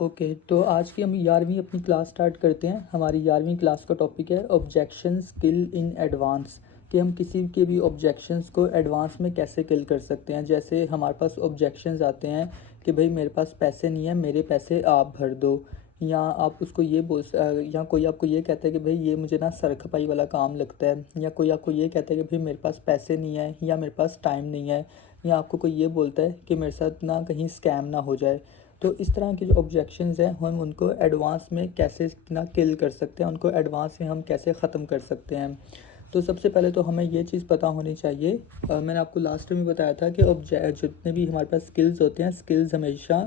Okay, तो आज की हम 11वीं अपनी क्लास स्टार्ट करते हैं। हमारी 11वीं क्लास का टॉपिक है ऑब्जेक्शन किल इन एडवांस, कि हम किसी के भी ऑब्जेक्शंस को एडवांस में कैसे किल कर सकते हैं। जैसे हमारे पास ऑब्जेक्शंस आते हैं कि भाई मेरे पास पैसे नहीं है, मेरे पैसे आप भर दो। या आप उसको ये या कोई आपको ये कहता है कि भाई ये मुझे ना सर खपाई वाला काम लगता है। या कोई आपको ये कहता है कि भाई मेरे पास पैसे नहीं है या मेरे पास टाइम नहीं है। या आपको कोई ये बोलता है कि मेरे साथ ना कहीं स्कैम ना हो जाए। तो इस तरह के जो ऑब्जेक्शंस हैं हम उनको एडवांस में कैसे ना किल कर सकते हैं, उनको एडवांस में हम कैसे ख़त्म कर सकते हैं। तो सबसे पहले तो हमें ये चीज़ पता होनी चाहिए। मैंने आपको लास्ट में बताया था कि जितने भी हमारे पास स्किल्स होते हैं, स्किल्स हमेशा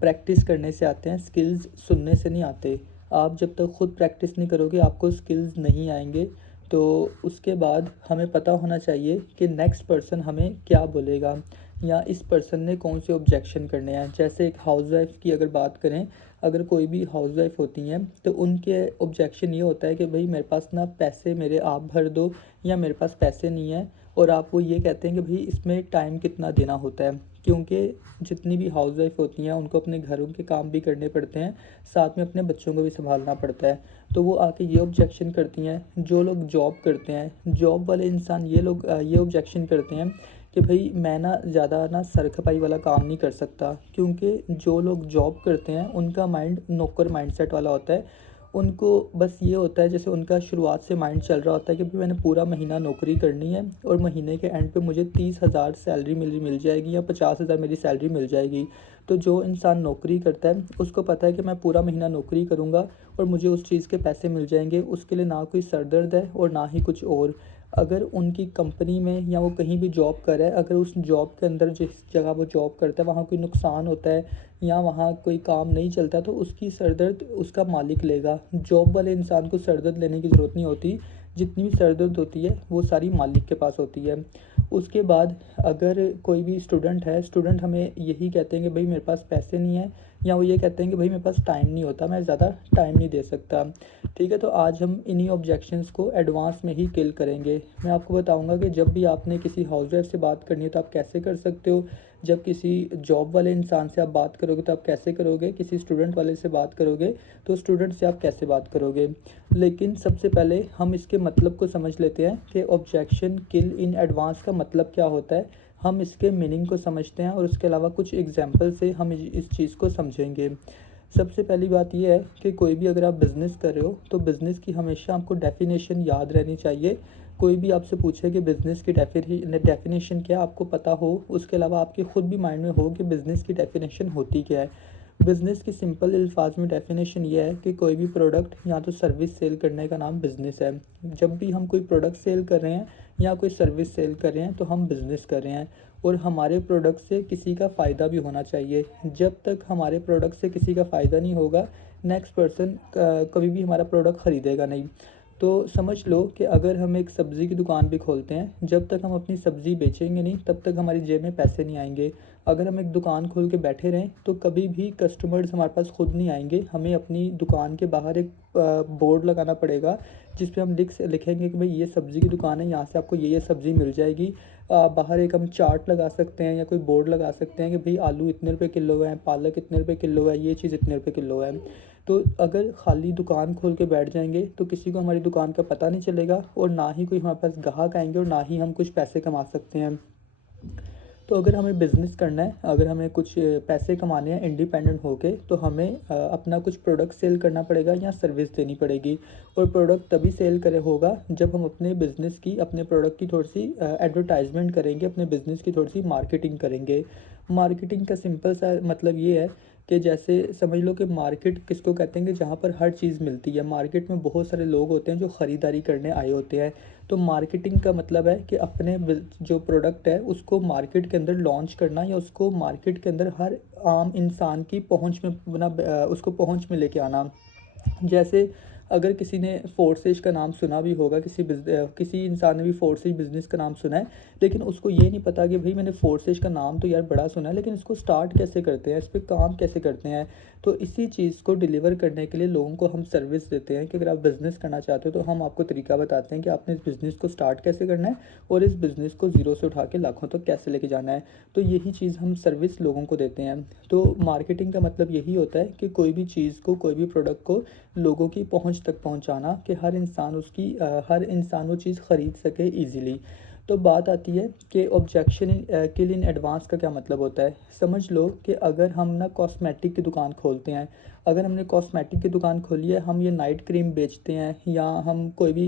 प्रैक्टिस करने से आते हैं, स्किल्स सुनने से नहीं आते। आप जब तक खुद प्रैक्टिस नहीं करोगे आपको स्किल्स नहीं आएंगे। तो उसके बाद हमें पता होना चाहिए कि नेक्स्ट पर्सन हमें क्या बोलेगा या इस पर्सन ने कौन से ऑब्जेक्शन करने हैं। जैसे एक हाउसवाइफ की अगर बात करें, अगर कोई भी हाउसवाइफ होती हैं तो उनके ऑब्जेक्शन ये होता है कि भाई मेरे पास ना पैसे मेरे आप भर दो, या मेरे पास पैसे नहीं है। और आप वो ये कहते हैं कि भाई इसमें टाइम कितना देना होता है, क्योंकि जितनी भी हाउसवाइफ होती हैं उनको अपने घरों के काम भी करने पड़ते हैं, साथ में अपने बच्चों को भी संभालना पड़ता है। तो वो आके ये ऑब्जेक्शन करती हैं। जो लोग जॉब करते हैं, जॉब वाले इंसान ये लोग ये ऑब्जेक्शन करते हैं कि भाई मैं ना ज़्यादा ना सर खपाई वाला काम नहीं कर सकता, क्योंकि जो लोग जॉब करते हैं उनका माइंड नौकर माइंडसेट वाला होता है। उनको बस ये होता है, जैसे उनका शुरुआत से माइंड चल रहा होता है कि भाई मैंने पूरा महीना नौकरी करनी है और महीने के एंड पे मुझे 30,000 सैलरी मिल जाएगी या 50,000 मेरी सैलरी मिल जाएगी। तो जो इंसान नौकरी करता है उसको पता है कि मैं पूरा महीना नौकरी करूँगा और मुझे उस चीज़ के पैसे मिल जाएंगे। उसके लिए ना कोई सर दर्द है और ना ही कुछ और। अगर उनकी कंपनी में या वो कहीं भी जॉब कर रहा है, अगर उस जॉब के अंदर जिस जगह वो जॉब करता है वहाँ कोई नुकसान होता है या वहाँ कोई काम नहीं चलता तो उसकी सरदर्द उसका मालिक लेगा। जॉब वाले इंसान को सरदर्द लेने की ज़रूरत नहीं होती। जितनी भी सरदर्द होती है वो सारी मालिक के पास होती है। उसके बाद अगर कोई भी स्टूडेंट है, स्टूडेंट हमें यही कहते हैं कि भाई मेरे पास पैसे नहीं है, या वो ये कहते हैं कि भाई मेरे पास टाइम नहीं होता, मैं ज़्यादा टाइम नहीं दे सकता। ठीक है, तो आज हम इन्हीं ऑब्जेक्शंस को एडवांस में ही किल करेंगे। मैं आपको बताऊंगा कि जब भी आपने किसी हाउसवाइफ से बात करनी है तो आप कैसे कर सकते हो। जब किसी जॉब वाले इंसान से आप बात करोगे तो आप कैसे करोगे। किसी स्टूडेंट वाले से बात करोगे तो स्टूडेंट से आप कैसे बात करोगे। लेकिन सबसे पहले हम इसके मतलब को समझ लेते हैं कि ऑब्जेक्शन किल इन एडवांस का मतलब क्या होता है। हम इसके मीनिंग को समझते हैं और उसके अलावा कुछ एग्जाम्पल से हम इस चीज़ को समझेंगे। सबसे पहली बात यह है कि कोई भी अगर आप बिज़नेस कर रहे हो तो बिज़नेस की हमेशा आपको डेफिनेशन याद रहनी चाहिए। कोई भी आपसे पूछे कि बिज़नेस की डेफिनेशन क्या आपको पता हो, उसके अलावा आपके खुद भी माइंड में हो कि बिज़नेस की डेफिनेशन होती क्या है। बिज़नेस की सिंपल अल्फाज में डेफिनेशन ये है कि कोई भी प्रोडक्ट या तो सर्विस सेल करने का नाम बिज़नेस है। जब भी हम कोई प्रोडक्ट सेल कर रहे हैं या कोई सर्विस सेल कर रहे हैं तो हम बिज़नेस कर रहे हैं। और हमारे प्रोडक्ट से किसी का फ़ायदा भी होना चाहिए। जब तक हमारे प्रोडक्ट से किसी का फ़ायदा नहीं होगा नेक्स्ट पर्सन कभी भी हमारा प्रोडक्ट ख़रीदेगा नहीं। तो समझ लो कि अगर हम एक सब्ज़ी की दुकान भी खोलते हैं, जब तक हम अपनी सब्ज़ी बेचेंगे नहीं तब तक हमारी जेब में पैसे नहीं आएंगे। अगर हम एक दुकान खोल के बैठे रहें तो कभी भी कस्टमर्स हमारे पास खुद नहीं आएंगे। हमें अपनी दुकान के बाहर एक बोर्ड लगाना पड़ेगा जिस पे हम लिखेंगे कि भाई ये सब्ज़ी की दुकान है, यहाँ से आपको ये सब्ज़ी मिल जाएगी। बाहर एक हम चार्ट लगा सकते हैं या कोई बोर्ड लगा सकते हैं कि भाई आलू इतने रुपए किलो है, पालक इतने रुपए किलो है, ये चीज़ इतने रुपए किलो है। तो अगर खाली दुकान खोल के बैठ जाएंगे तो किसी को हमारी दुकान का पता नहीं चलेगा और ना ही कोई हमारे पास ग्राहक आएंगे और ना ही हम कुछ पैसे कमा सकते हैं। तो अगर हमें बिज़नेस करना है, अगर हमें कुछ पैसे कमाने हैं इंडिपेंडेंट होके, तो हमें अपना कुछ प्रोडक्ट सेल करना पड़ेगा या सर्विस देनी पड़ेगी। और प्रोडक्ट तभी सेल करे होगा जब हम अपने बिज़नेस की, अपने प्रोडक्ट की थोड़ी सी एडवर्टाइजमेंट करेंगे, अपने बिज़नेस की थोड़ी सी मार्केटिंग करेंगे। मार्केटिंग का सिंपल सा मतलब ये है कि जैसे समझ लो कि मार्केट किसको कहते हैं कि जहाँ पर हर चीज़ मिलती है। मार्केट में बहुत सारे लोग होते हैं जो ख़रीदारी करने आए होते हैं। तो मार्केटिंग का मतलब है कि अपने जो प्रोडक्ट है उसको मार्केट के अंदर लॉन्च करना, या उसको मार्केट के अंदर हर आम इंसान की पहुंच में उसको पहुंच में लेके आना। जैसे अगर किसी ने फोर्सेज का नाम सुना भी होगा, किसी इंसान ने भी फोर्सेज बिजनेस का नाम सुना है, लेकिन उसको ये नहीं पता कि भाई मैंने फोर्सेज का नाम तो यार बड़ा सुना है, लेकिन इसको स्टार्ट कैसे करते हैं, इस पर काम कैसे करते हैं। तो इसी चीज़ को डिलीवर करने के लिए लोगों को हम सर्विस देते हैं कि अगर आप बिज़नेस करना चाहते हो तो हम आपको तरीका बताते हैं कि आपने इस बिज़नेस को स्टार्ट कैसे करना है और इस बिज़नेस को ज़ीरो से उठा के लाखों तक कैसे लेके जाना है। तो यही चीज़ हम सर्विस लोगों को देते हैं। तो मार्केटिंग का मतलब यही होता है कि कोई भी चीज़ को, कोई भी प्रोडक्ट को लोगों की पहुंच तक पहुंचाना, कि हर इंसान वो चीज़ ख़रीद सके ईज़िली। तो बात आती है कि ऑब्जेक्शन किल इन एडवांस का क्या मतलब होता है। समझ लो कि अगर हम ना कॉस्मेटिक की दुकान खोलते हैं, अगर हमने कॉस्मेटिक की दुकान खोली है, हम ये नाइट क्रीम बेचते हैं या हम कोई भी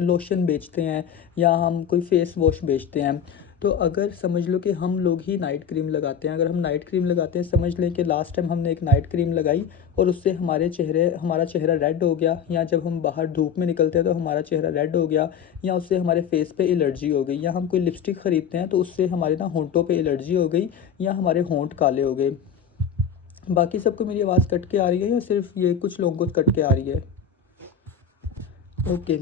लोशन बेचते हैं या हम कोई फेस वॉश बेचते हैं। तो अगर समझ लो कि हम लोग ही नाइट क्रीम लगाते हैं, अगर हम नाइट क्रीम लगाते हैं, समझ लें कि लास्ट टाइम हमने एक नाइट क्रीम लगाई और उससे हमारा चेहरा रेड हो गया, या जब हम बाहर धूप में निकलते हैं तो हमारा चेहरा रेड हो गया, या उससे हमारे फेस पे एलर्जी हो गई, या हम कोई लिपस्टिक ख़रीदते हैं तो उससे हमारे ना होंठों पे एलर्जी हो गई, या हमारे होंठ काले हो गए। बाकी सबको मेरी आवाज़ कट के आ रही है या सिर्फ ये कुछ लोगों को कट के आ रही है? ओके।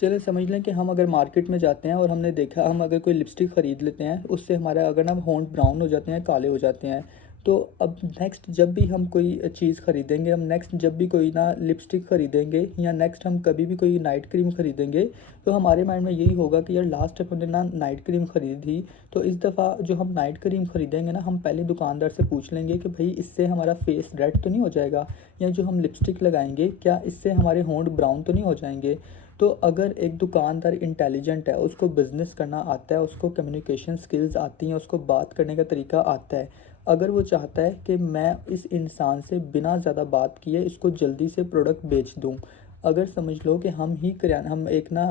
चलिए समझ लें कि हम अगर मार्केट में जाते हैं और हमने देखा, हम अगर कोई लिपस्टिक ख़रीद लेते हैं, उससे हमारा अगर ना होंठ ब्राउन हो जाते हैं, काले हो जाते हैं। तो अब नेक्स्ट जब भी हम कोई चीज़ ख़रीदेंगे, हम नेक्स्ट जब भी कोई ना लिपस्टिक ख़रीदेंगे या नेक्स्ट हम कभी भी कोई नाइट क्रीम ख़रीदेंगे, तो हमारे माइंड में यही होगा कि यार लास्ट टाइम हमने ना नाइट क्रीम ख़रीदी थी, तो इस दफ़ा जो हम नाइट क्रीम ख़रीदेंगे ना, हम पहले दुकानदार से पूछ लेंगे कि भाई इससे हमारा फेस रेड तो नहीं हो जाएगा, या जो हम लिपस्टिक लगाएंगे क्या इससे हमारे होंठ ब्राउन तो नहीं हो जाएंगे। तो अगर एक दुकानदार इंटेलिजेंट है, उसको बिज़नेस करना आता है, उसको कम्युनिकेशन स्किल्स आती हैं, उसको बात करने का तरीका आता है, अगर वो चाहता है कि मैं इस इंसान से बिना ज़्यादा बात किए इसको जल्दी से प्रोडक्ट बेच दूँ, अगर समझ लो कि हम एक ना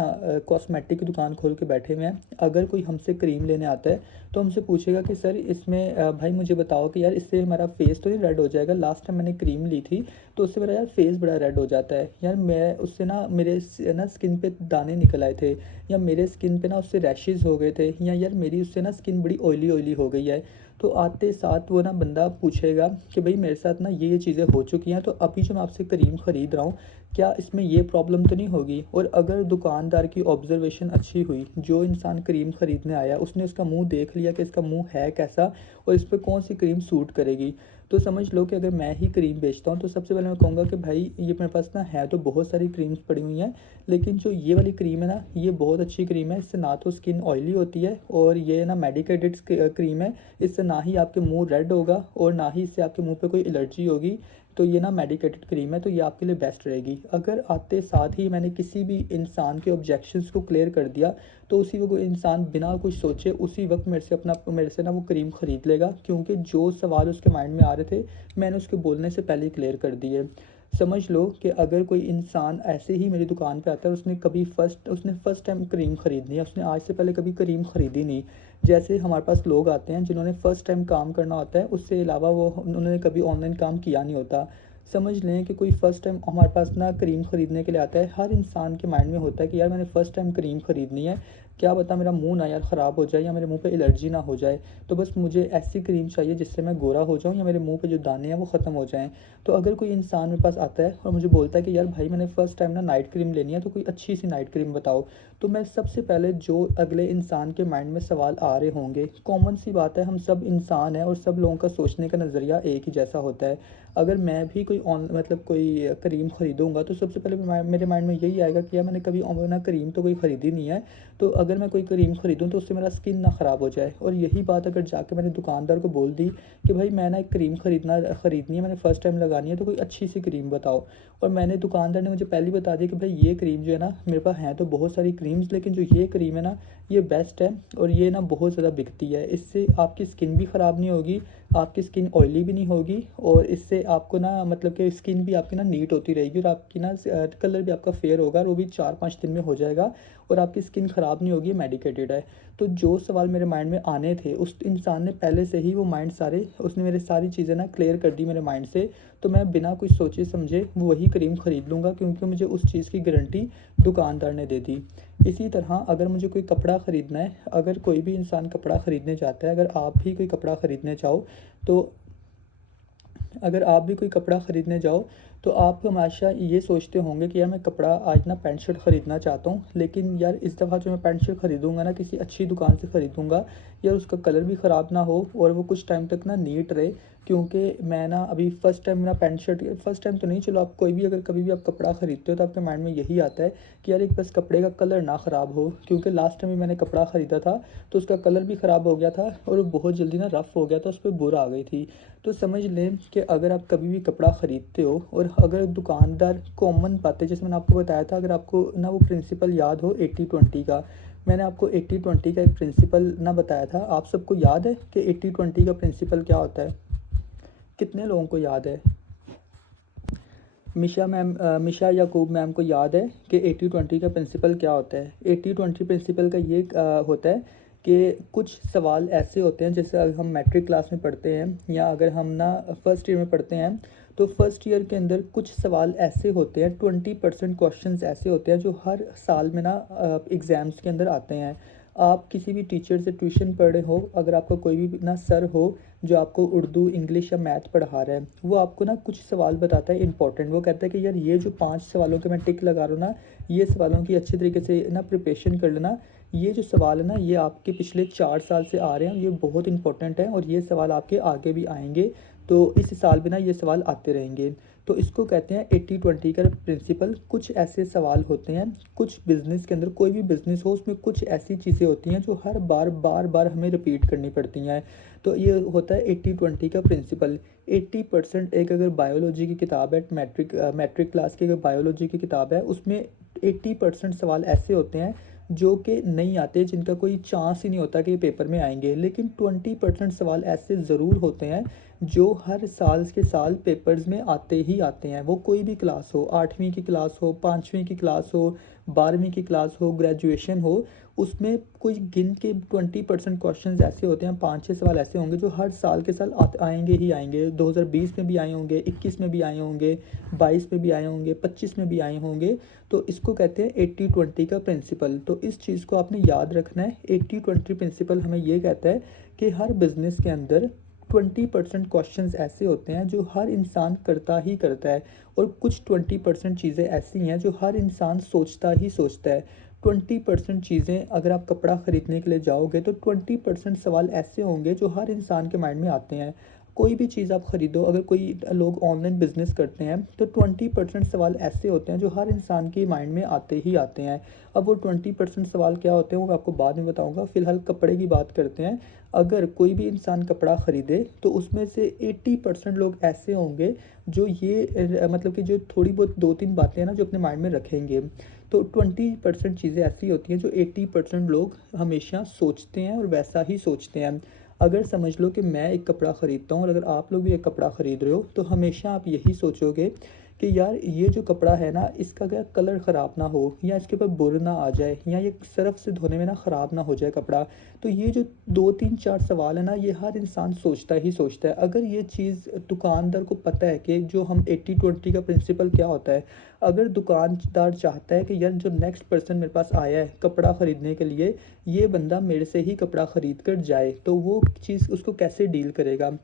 कॉस्मेटिक की दुकान खोल के बैठे हुए हैं, अगर कोई हमसे क्रीम लेने आता है तो हमसे पूछेगा कि सर इसमें भाई मुझे बताओ कि यार इससे हमारा फेस तो नहीं रेड हो जाएगा, लास्ट टाइम मैंने क्रीम ली थी तो उससे मेरा यार फेस बड़ा रेड हो जाता है, यार मैं उससे ना ना स्किन पे दाने निकल आए थे, या मेरे स्किन पे ना उससे रैशेज़ हो गए थे, या यार मेरी उससे ना स्किन बड़ी ऑयली ऑयली हो गई है। तो आते साथ वो ना बंदा पूछेगा कि भाई मेरे साथ ना ये चीज़ें हो चुकी हैं, तो अभी जो मैं आपसे क्रीम ख़रीद रहा हूँ, क्या इसमें ये प्रॉब्लम तो नहीं होगी। और अगर दुकानदार की ऑब्जर्वेशन अच्छी हुई, जो इंसान क्रीम ख़रीदने आया उसने उसका मुंह देख लिया कि इसका मुंह है कैसा और इस पर कौन सी क्रीम सूट करेगी, तो समझ लो कि अगर मैं ही क्रीम बेचता हूँ तो सबसे पहले मैं कहूँगा कि भाई ये मेरे पास ना है तो बहुत सारी क्रीम्स पड़ी हुई हैं, लेकिन जो ये वाली क्रीम है ना, ये बहुत अच्छी क्रीम है, इससे ना तो स्किन ऑयली होती है और ये ना मेडिकेटेड क्रीम है, इससे ना ही आपके मुंह रेड होगा और ना ही इससे आपके मुंह पे कोई एलर्जी होगी। तो ये ना मेडिकेटेड क्रीम है, तो ये आपके लिए बेस्ट रहेगी। अगर आते साथ ही मैंने किसी भी इंसान के ऑब्जेक्शंस को क्लियर कर दिया, तो उसी वक्त वो इंसान बिना कुछ सोचे उसी वक्त मेरे से ना वो क्रीम ख़रीद लेगा, क्योंकि जो सवाल उसके माइंड में आ रहे थे मैंने उसके बोलने से पहले ही क्लियर कर दिए। समझ लो कि अगर कोई इंसान ऐसे ही मेरी दुकान पे आता है, उसने फ़र्स्ट टाइम क्रीम ख़रीदनी है, उसने आज से पहले कभी क्रीम ख़रीदी नहीं। जैसे हमारे पास लोग आते हैं जिन्होंने फ़र्स्ट टाइम काम करना होता है, उससे अलावा वो उन्होंने कभी ऑनलाइन काम किया नहीं होता। समझ लें कि कोई फ़र्स्ट टाइम हमारे पास ना क्रीम ख़रीदने के लिए आता है, हर इंसान के माइंड में होता है कि यार मैंने फ़र्स्ट टाइम क्रीम ख़रीदनी है, क्या पता मेरा मुंह ना यार ख़राब हो जाए या मेरे मुंह पे एलर्जी ना हो जाए, तो बस मुझे ऐसी क्रीम चाहिए जिससे मैं गोरा हो जाऊं या मेरे मुंह पे जो दाने हैं वो ख़त्म हो जाएं। तो अगर कोई इंसान मेरे पास आता है और मुझे बोलता है कि यार भाई मैंने फ़र्स्ट टाइम ना नाइट क्रीम लेनी है, तो कोई अच्छी सी नाइट क्रीम बताओ, तो मैं सबसे पहले जो अगले इंसान के माइंड में सवाल आ रहे होंगे, कॉमन सी बात है, हम सब इंसान हैं और सब लोगों का सोचने का नज़रिया एक ही जैसा होता है। अगर मैं भी कोई क्रीम ख़रीदूँगा तो सबसे पहले मेरे माइंड में यही आएगा कि यार मैंने कभी ना क्रीम तो कोई ख़रीदी नहीं है, तो अगर मैं कोई क्रीम ख़रीदूँ तो उससे मेरा स्किन ना ख़राब हो जाए। और यही बात अगर जाके मैंने दुकानदार को बोल दी कि भाई मैं ना एक क्रीम ख़रीदनी है, मैंने फ़र्स्ट टाइम लगानी है, तो कोई अच्छी सी क्रीम बताओ, और दुकानदार ने मुझे पहले ही बता दिया कि भाई ये क्रीम जो है ना, मेरे पास हैं तो बहुत सारी क्रीम्स, लेकिन जो ये क्रीम है ना ये बेस्ट है और ये ना बहुत ज़्यादा बिकती है, इससे आपकी स्किन भी ख़राब नहीं होगी, आपकी स्किन ऑयली भी नहीं होगी, और इससे आपको ना मतलब कि स्किन भी आपकी ना नीट होती रहेगी, और आपकी ना कलर भी आपका फेयर होगा और वो भी 4-5 दिन में हो जाएगा, और आपकी स्किन ख़राब नहीं होगी, मेडिकेटेड है। तो जो सवाल मेरे माइंड में आने थे उस इंसान ने पहले से ही वो माइंड सारे उसने मेरे सारी चीज़ें ना क्लियर कर दी मेरे माइंड से, तो मैं बिना कुछ सोचे समझे वही क्रीम ख़रीद लूँगा, क्योंकि मुझे उस चीज़ की गारंटी दुकानदार ने दे दी। इसी तरह अगर मुझे कोई कपड़ा ख़रीदना है, अगर कोई भी इंसान कपड़ा ख़रीदने जाता है, अगर आप भी कोई कपड़ा ख़रीदने चाहो, तो अगर आप भी कोई कपड़ा ख़रीदने जाओ तो आप हमेशा ये सोचते होंगे कि यार मैं कपड़ा आज ना पैंट शर्ट ख़रीदना चाहता हूँ, लेकिन यार इस दफ़ा जो मैं पैंट शर्ट ख़रीदूँगा ना किसी अच्छी दुकान से ख़रीदूँगा, यार उसका कलर भी ख़राब ना हो और वो कुछ टाइम तक ना नीट रहे। क्योंकि मैं ना अभी फ़र्स्ट टाइम ना पैंट शर्ट, फ़र्स्ट टाइम तो नहीं, चलो आप कोई भी अगर कभी भी आप कपड़ा ख़रीदते हो तो आपके माइंड में यही आता है कि यार एक बस कपड़े का कलर ना ख़राब हो। क्योंकि लास्ट टाइम भी मैंने कपड़ा ख़रीदा था तो उसका कलर भी ख़राब हो गया था और वो बहुत जल्दी ना रफ़ हो गया था, उस पर बुर आ गई थी। तो समझ लें कि अगर आप कभी भी कपड़ा ख़रीदते हो और अगर दुकानदार कॉमन बातें, जैसे मैंने आपको बताया था, अगर आपको ना वो प्रिंसिपल याद हो 80-20 का, मैंने आपको 80-20 का एक प्रिंसिपल ना बताया था, आप सबको याद है कि 80-20 का प्रिंसिपल क्या होता है? कितने लोगों को याद है? मिशा याकूब मैम को याद है कि 80-20 का प्रिंसिपल क्या होता है? 80-20 प्रिंसिपल का ये होता है कि कुछ सवाल ऐसे होते हैं, जैसे अगर हम मैट्रिक क्लास में पढ़ते हैं या अगर हम ना फर्स्ट ईयर में पढ़ते हैं, तो फर्स्ट ईयर के अंदर कुछ सवाल ऐसे होते हैं, 20% क्वेश्चंस ऐसे होते हैं जो हर साल में ना एग्ज़ाम्स के अंदर आते हैं। आप किसी भी टीचर से ट्यूशन पढ़ रहे हो, अगर आपका कोई भी ना सर हो जो आपको उर्दू, इंग्लिश या मैथ पढ़ा रहा है, वो आपको ना कुछ सवाल बताता है इंपॉर्टेंट। वो कहता है कि यार ये जो 5 सवालों के मैं टिक लगा रहा हूँ ना, ये सवालों की अच्छी तरीके से ना प्रिपरेशन कर लेना। ये जो सवाल है ना, ये आपके पिछले 4 साल से आ रहे हैं, ये बहुत इंपॉर्टेंट है और ये सवाल आपके आगे भी आएंगे। तो इस साल भी ना ये सवाल आते रहेंगे। तो इसको कहते हैं 80-20 का प्रिंसिपल। कुछ ऐसे सवाल होते हैं, कुछ बिज़नेस के अंदर, कोई भी बिज़नेस हो उसमें कुछ ऐसी चीज़ें होती हैं जो हर बार बार बार हमें रिपीट करनी पड़ती हैं। तो ये होता है 80-20 का प्रिंसिपल। 80% एक अगर बायोलॉजी की किताब है, मैट्रिक क्लास की अगर बायोलॉजी की किताब है, उसमें 80% सवाल ऐसे होते हैं जो कि नहीं आते, जिनका कोई चांस ही नहीं होता कि ये पेपर में आएंगे। लेकिन 20% सवाल ऐसे ज़रूर होते हैं जो हर साल के साल पेपर्स में आते ही आते हैं। वो कोई भी क्लास हो, 8वीं की क्लास हो, 5वीं की क्लास हो, 12वीं की क्लास हो, ग्रेजुएशन हो, उसमें कुछ गिन के 20% क्वेश्चन ऐसे होते हैं, 5-6 सवाल ऐसे होंगे जो हर साल के साल आएंगे ही आएंगे। 2020 में भी आए होंगे, 21 में भी आए होंगे, 22 में भी आए होंगे, 25 में भी आए होंगे। तो इसको कहते हैं 80-20 का प्रिंसिपल। तो इस चीज़ को आपने याद रखना है। 80-20 प्रिंसिपल हमें ये कहता है कि हर बिजनेस के अंदर 20% क्वेश्चंस ऐसे होते हैं जो हर इंसान करता ही करता है, और कुछ 20% चीज़ें ऐसी हैं जो हर इंसान सोचता ही सोचता है। 20% चीज़ें, अगर आप कपड़ा ख़रीदने के लिए जाओगे तो 20% सवाल ऐसे होंगे जो हर इंसान के माइंड में आते हैं। कोई भी चीज़ आप ख़रीदो, अगर कोई लोग ऑनलाइन बिज़नेस करते हैं तो 20% सवाल ऐसे होते हैं जो हर इंसान के माइंड में आते ही आते हैं। अब वो 20% सवाल क्या होते हैं वो मैं आपको बाद में बताऊंगा। फ़िलहाल कपड़े की बात करते हैं। अगर कोई भी इंसान कपड़ा ख़रीदे तो उसमें से 80% लोग ऐसे होंगे जो ये मतलब कि जो थोड़ी बहुत 2-3 बातें हैं ना जो अपने माइंड में रखेंगे। तो 20% चीज़ें ऐसी होती हैं जो 80% लोग हमेशा सोचते हैं और वैसा ही सोचते हैं। अगर समझ लो कि मैं एक कपड़ा ख़रीदता हूँ और अगर आप लोग भी एक कपड़ा ख़रीद रहे हो तो हमेशा आप यही सोचोगे कि यार ये जो कपड़ा है ना, इसका क्या कलर ख़राब ना हो, या इसके ऊपर बुर ना आ जाए, या ये सर्फ़ से धोने में ना ख़राब ना हो जाए कपड़ा। तो ये जो 2-3-4 सवाल है ना, ये हर इंसान सोचता ही सोचता है। अगर ये चीज़ दुकानदार को पता है कि जो हम 80-20 का प्रिंसिपल क्या होता है, अगर दुकानदार चाहता है कि यार जो नेक्स्ट पर्सन मेरे पास आया है कपड़ा ख़रीदने के लिए, ये बंदा मेरे से ही कपड़ा ख़रीद कर जाए, तो वो चीज़ उसको कैसे डील करेगा?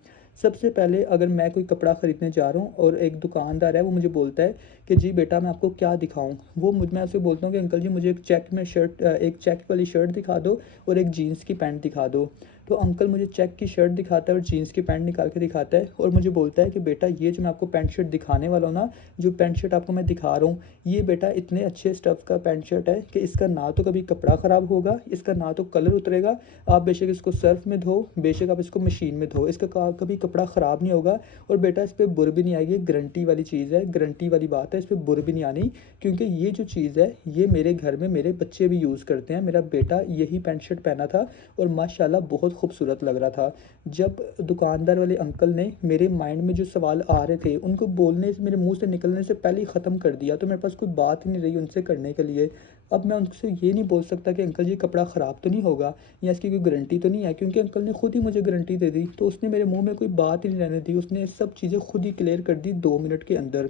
सबसे पहले अगर मैं कोई कपड़ा ख़रीदने जा रहा हूँ और एक दुकानदार है वो मुझे बोलता है कि जी बेटा मैं आपको क्या दिखाऊँ, मैं उसे बोलता हूँ कि अंकल जी मुझे एक चेक वाली शर्ट दिखा दो और एक जीन्स की पैंट दिखा दो। तो अंकल मुझे चेक की शर्ट दिखाता है और जीन्स की पैंट निकाल के दिखाता है और मुझे बोलता है कि बेटा ये जो मैं आपको पैंट शर्ट दिखाने वाला हूँ ना, जो पैंट शर्ट आपको मैं दिखा रहा हूँ, ये बेटा इतने अच्छे स्टफ़ का पैंट शर्ट है कि इसका ना तो कभी कपड़ा ख़राब होगा, इसका ना तो कलर उतरेगा। आप बेशक इसको सर्फ़ में धो, बेशक आप इसको मशीन में धो, इसका कभी कपड़ा ख़राब नहीं होगा और बेटा इस पर बुर भी नहीं आएगी। गारंटी वाली चीज़ है, गारंटी वाली बात है, इस पर बुर भी नहीं आनी, क्योंकि ये जो चीज़ है ये मेरे घर में मेरे बच्चे भी यूज़ करते हैं। मेरा बेटा यही पैंट शर्ट पहना था और माशाल्लाह बहुत खूबसूरत लग रहा था। जब दुकानदार वाले अंकल ने मेरे माइंड में जो सवाल आ रहे थे उनको बोलने से, मेरे मुंह से निकलने से पहले ही ख़त्म कर दिया, तो मेरे पास कोई बात ही नहीं रही उनसे करने के लिए। अब मैं उनसे ये नहीं बोल सकता कि अंकल जी कपड़ा ख़राब तो नहीं होगा या इसकी कोई गारंटी तो नहीं है, क्योंकि अंकल ने खुद ही मुझे गारंटी दे दी। तो उसने मेरे मुंह में कोई बात ही नहीं रहने दी, उसने सब चीज़ें खुद ही क्लियर कर दी 2 मिनट के अंदर।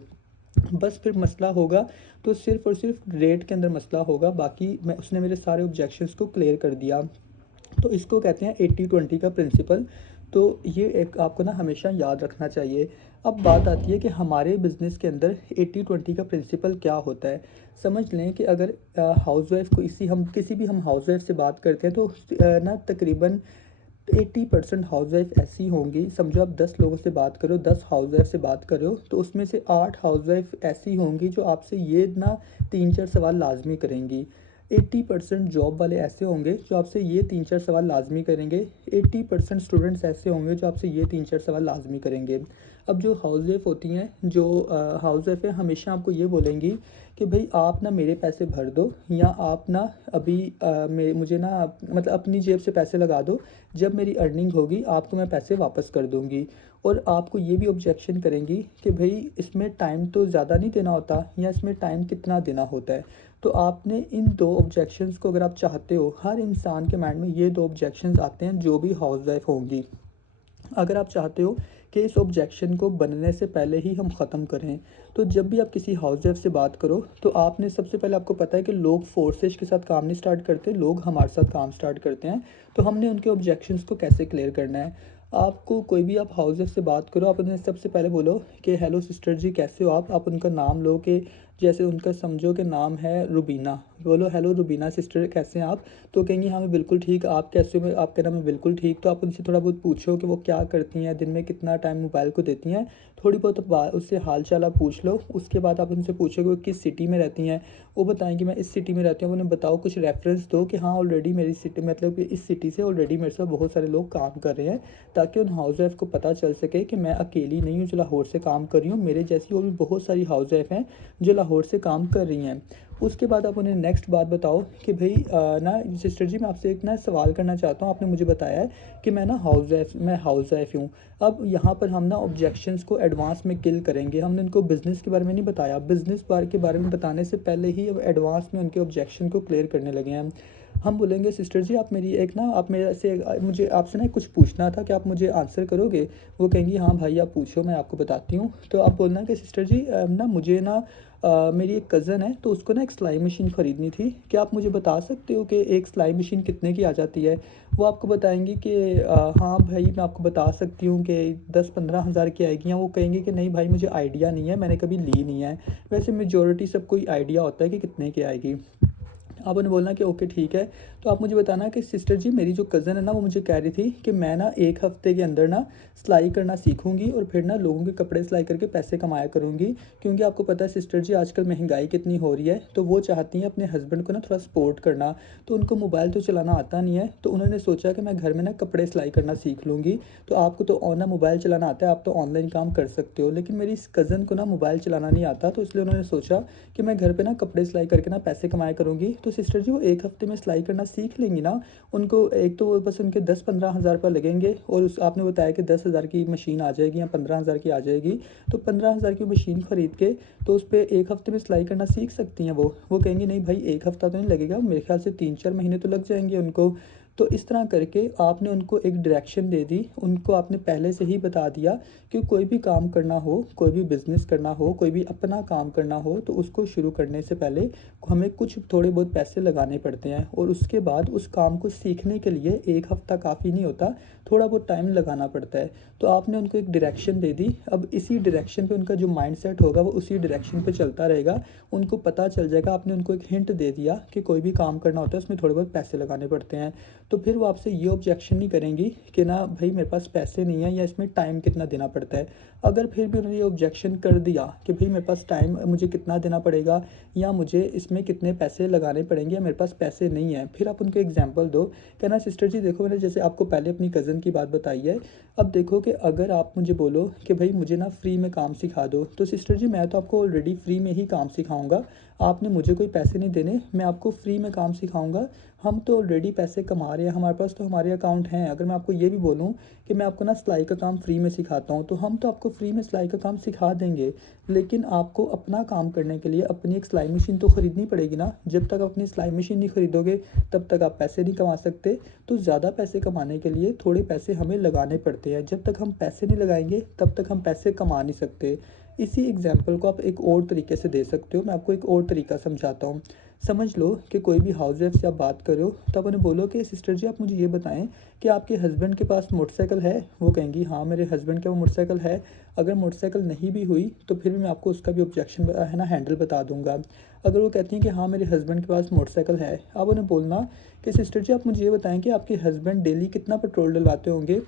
बस फिर मसला होगा तो सिर्फ़ और सिर्फ रेट के अंदर मसला होगा, बाकी मैं उसने मेरे सारे ऑब्जेक्शंस को क्लियर कर दिया। तो इसको कहते हैं 80-20 का प्रिंसिपल। तो ये एक आपको ना हमेशा याद रखना चाहिए। अब बात आती है कि हमारे बिज़नेस के अंदर 80-20 का प्रिंसिपल क्या होता है। समझ लें कि अगर हाउसवाइफ़ को इसी हम किसी भी हम हाउसवाइफ़ से बात करते हैं तो ना तकरीबन 80% हाउसवाइफ़ ऐसी होंगी। समझो आप 10 लोगों से बात करो, 10 हाउसवाइफ़ से बात करो, तो उसमें से 8 हाउसवाइफ़ ऐसी होंगी जो आपसे ये ना 3-4 सवाल लाज़मी करेंगी। 80% जॉब वाले ऐसे होंगे जो आपसे ये 3-4 सवाल लाज़मी करेंगे। 80% स्टूडेंट्स ऐसे होंगे जो आपसे ये 3-4 सवाल लाज़मी करेंगे। अब जो हाउसवाइफ़ होती हैं, जो हाउसवाइफ़ है, हमेशा आपको ये बोलेंगी कि भई आप ना मेरे पैसे भर दो, या आप ना अभी मुझे ना मतलब अपनी जेब से पैसे लगा दो, जब मेरी अर्निंग होगी आपको मैं पैसे वापस कर दूँगी। और आपको ये भी ऑब्जेक्शन करेंगी कि भई इसमें टाइम तो ज़्यादा नहीं देना होता, या इसमें टाइम कितना देना होता है। तो आपने इन 2 ऑब्जेक्शंस को, अगर आप चाहते हो, हर इंसान के माइंड में ये 2 ऑब्जेक्शंस आते हैं जो भी हाउसवाइफ़ होंगी। अगर आप चाहते हो कि इस ऑब्जेक्शन को बनने से पहले ही हम ख़त्म करें, तो जब भी आप किसी हाउसवाइफ से बात करो, तो आपने सबसे पहले, आपको पता है कि लोग फोर्सेस के साथ काम नहीं स्टार्ट करते, लोग हमारे साथ काम स्टार्ट करते हैं। तो हमने उनके ऑब्जेक्शंस को कैसे क्लियर करना है। आपको कोई भी आप हाउसवाइफ से बात करो, आप उन्हें सबसे पहले बोलो कि हेलो सिस्टर जी, कैसे हो आप उनका नाम लो, कि जैसे उनका समझो कि नाम है रुबीना, बोलो हेलो रुबीना सिस्टर, कैसे हैं आप। तो कहेंगी हाँ मैं बिल्कुल ठीक, आप कैसे हो। आप कहना मैं बिल्कुल ठीक। तो आप उनसे थोड़ा बहुत पूछो कि वो क्या करती हैं, दिन में कितना टाइम मोबाइल को देती हैं, थोड़ी बहुत उससे हाल चाल आप पूछ लो। उसके बाद आप उनसे पूछो कि वो किस सिटी में रहती हैं, वो बताएंगी मैं इस सिटी में रहती हूँ। उन्हें बताओ, कुछ रेफरेंस दो कि हाँ ऑलरेडी मेरी सिटी, मतलब कि इस सिटी से ऑलरेडी मेरे साथ बहुत सारे लोग काम कर रहे हैं, ताकि उन हाउसवाइफ को पता चल सके कि मैं अकेली नहीं हूँ जो लाहौर से काम कर रही हूँ, मेरे जैसी और भी बहुत सारी हाउसवाइफ हैं जो लाहौर से काम कर रही हैं। उसके बाद आप उन्हें नेक्स्ट बात बताओ कि भई ना सिस्टर जी, मैं आपसे एक ना सवाल करना चाहता हूँ। आपने मुझे बताया है कि मैं हाउसवाइफ़ हूँ। अब यहाँ पर हम ना ऑब्जेक्शंस को एडवांस में किल करेंगे। हमने उनको बिज़नेस के बारे में नहीं बताया। बिज़नेस के बारे में बताने से पहले ही अब एडवांस में उनके ऑब्जेक्शन को क्लियर करने लगे हैं। हम बोलेंगे सिस्टर जी, आप मेरे से मुझे आपसे ना कुछ पूछना था, कि आप मुझे आंसर करोगे। वो कहेंगी हाँ भाई आप पूछो, मैं आपको बताती हूँ। तो आप बोलना कि सिस्टर जी, ना मुझे ना मेरी एक कज़न है, तो उसको ना एक सिलाई मशीन ख़रीदनी थी। क्या आप मुझे बता सकते हो कि एक सिलाई मशीन कितने की आ जाती है। वो आपको बताएंगी कि हाँ भाई मैं आपको बता सकती हूँ कि 10-15 हज़ार की आएगी। या वो कहेंगे कि नहीं भाई मुझे आइडिया नहीं है, मैंने कभी ली नहीं है। वैसे मेजॉरिटी सबको ही आइडिया होता है कि कितने की आएगी। आप उन्हें बोलना कि ओके ठीक है। तो आप मुझे बताना कि सिस्टर जी, मेरी जो कज़न है ना, वो मुझे कह रही थी कि मैं ना 1 हफ़्ते के अंदर ना सिलाई करना सीखूंगी, और फिर ना लोगों के कपड़े सिलाई करके पैसे कमाया करूंगी। क्योंकि आपको पता है सिस्टर जी, आजकल महंगाई कितनी हो रही है, तो वो चाहती हैं अपने हस्बैंड को ना थोड़ा सपोर्ट करना। तो उनको मोबाइल तो चलाना आता नहीं है, तो उन्होंने सोचा कि मैं घर में ना कपड़े सिलाई करना सीख लूँगी। तो आपको तो ना मोबाइल चलाना आता है, आप तो ऑनलाइन काम कर सकते हो, लेकिन मेरी इस कज़न को ना मोबाइल चलाना नहीं आता। तो इसलिए उन्होंने सोचा कि मैं घर पे ना कपड़े सिलाई करके ना पैसे कमाया करूँगी। तो सिस्टर जी, वो 1 हफ़्ते में सिलाई करना सीख लेंगी ना। उनको एक तो वो बस उनके 10-15 हज़ार रुपये लगेंगे, और उस आपने बताया कि 10 हज़ार की मशीन आ जाएगी या 15 हज़ार की आ जाएगी। तो 15 हज़ार की मशीन ख़रीद के तो उस पे 1 हफ़्ते में सिलाई करना सीख सकती हैं वो कहेंगी नहीं भाई 1 हफ़्ता तो नहीं लगेगा, मेरे ख़्याल से 3-4 महीने तो लग जाएँगे उनको। तो इस तरह करके आपने उनको एक डायरेक्शन दे दी, उनको आपने पहले से ही बता दिया कि कोई भी काम करना हो, कोई भी बिज़नेस करना हो, कोई भी अपना काम करना हो, तो उसको शुरू करने से पहले हमें कुछ थोड़े बहुत पैसे लगाने पड़ते हैं, और उसके बाद उस काम को सीखने के लिए 1 हफ़्ता काफ़ी नहीं होता, थोड़ा बहुत टाइम लगाना पड़ता है। तो आपने उनको एक डायरेक्शन दे दी। अब इसी डायरेक्शन पे उनका जो माइंडसेट होगा वो उसी डायरेक्शन पे चलता रहेगा। उनको पता चल जाएगा, आपने उनको एक हिंट दे दिया कि कोई भी काम करना होता है उसमें थोड़े बहुत पैसे लगाने पड़ते हैं। तो फिर वो आपसे ये ऑब्जेक्शन नहीं करेंगी कि ना भाई मेरे पास पैसे नहीं है, या इसमें टाइम कितना देना पड़ता है। अगर फिर भी उन्होंने ये ऑब्जेक्शन कर दिया कि भाई मेरे पास टाइम मुझे कितना देना पड़ेगा, या मुझे इसमें कितने पैसे लगाने पड़ेंगे, या मेरे पास पैसे नहीं है, फिर आप उनको एग्जांपल दो। कहना सिस्टर जी देखो, मैंने जैसे आपको पहले अपनी कज़न की बात बताई है। अब देखो कि अगर आप मुझे बोलो कि भाई मुझे ना फ्री में काम सिखा दो, तो सिस्टर जी मैं तो आपको ऑलरेडी फ्री में ही काम सिखाऊंगा। आपने मुझे कोई पैसे नहीं देने, मैं आपको फ्री में काम सिखाऊंगा। हम तो ऑलरेडी पैसे कमा रहे हैं, हमारे पास तो हमारे अकाउंट हैं। अगर मैं आपको ये भी बोलूँ कि मैं आपको ना सिलाई का काम फ्री में सिखाता हूँ, तो हम तो आपको फ्री में सिलाई का काम सिखा देंगे। लेकिन आपको अपना काम करने के लिए अपनी एक सिलाई मशीन तो ख़रीदनी पड़ेगी ना। जब तक अपनी सिलाई मशीन नहीं ख़रीदोगे तब तक आप पैसे नहीं कमा सकते। तो ज़्यादा पैसे कमाने के लिए थोड़े पैसे हमें लगाने पड़ते करते हैं। जब तक हम पैसे नहीं लगाएंगे तब तक हम पैसे कमा नहीं सकते। इसी एग्जाम्पल को आप एक और तरीके से दे सकते हो। मैं आपको एक और तरीका समझाता हूँ। समझ लो कि कोई भी हाउस वाइफ से आप बात करो तो आप उन्हें बोलो कि सिस्टर जी आप मुझे ये बताएं कि आपके हस्बैंड के पास मोटरसाइकिल है। वो कहेंगी हाँ मेरे हस्बैंड के वो मोटरसाइकिल है। अगर मोटरसाइकिल नहीं भी हुई तो फिर भी मैं आपको उसका भी ऑब्जेक्शन है ना हैंडल बता दूंगा। अगर वो कहती हैं कि हाँ मेरे हस्बैंड के पास मोटरसाइकिल है, आप उन्हें बोलना कि सिस्टर जी आप मुझे ये बताएं कि आपके हस्बैंड डेली कितना पेट्रोल डलवाते होंगे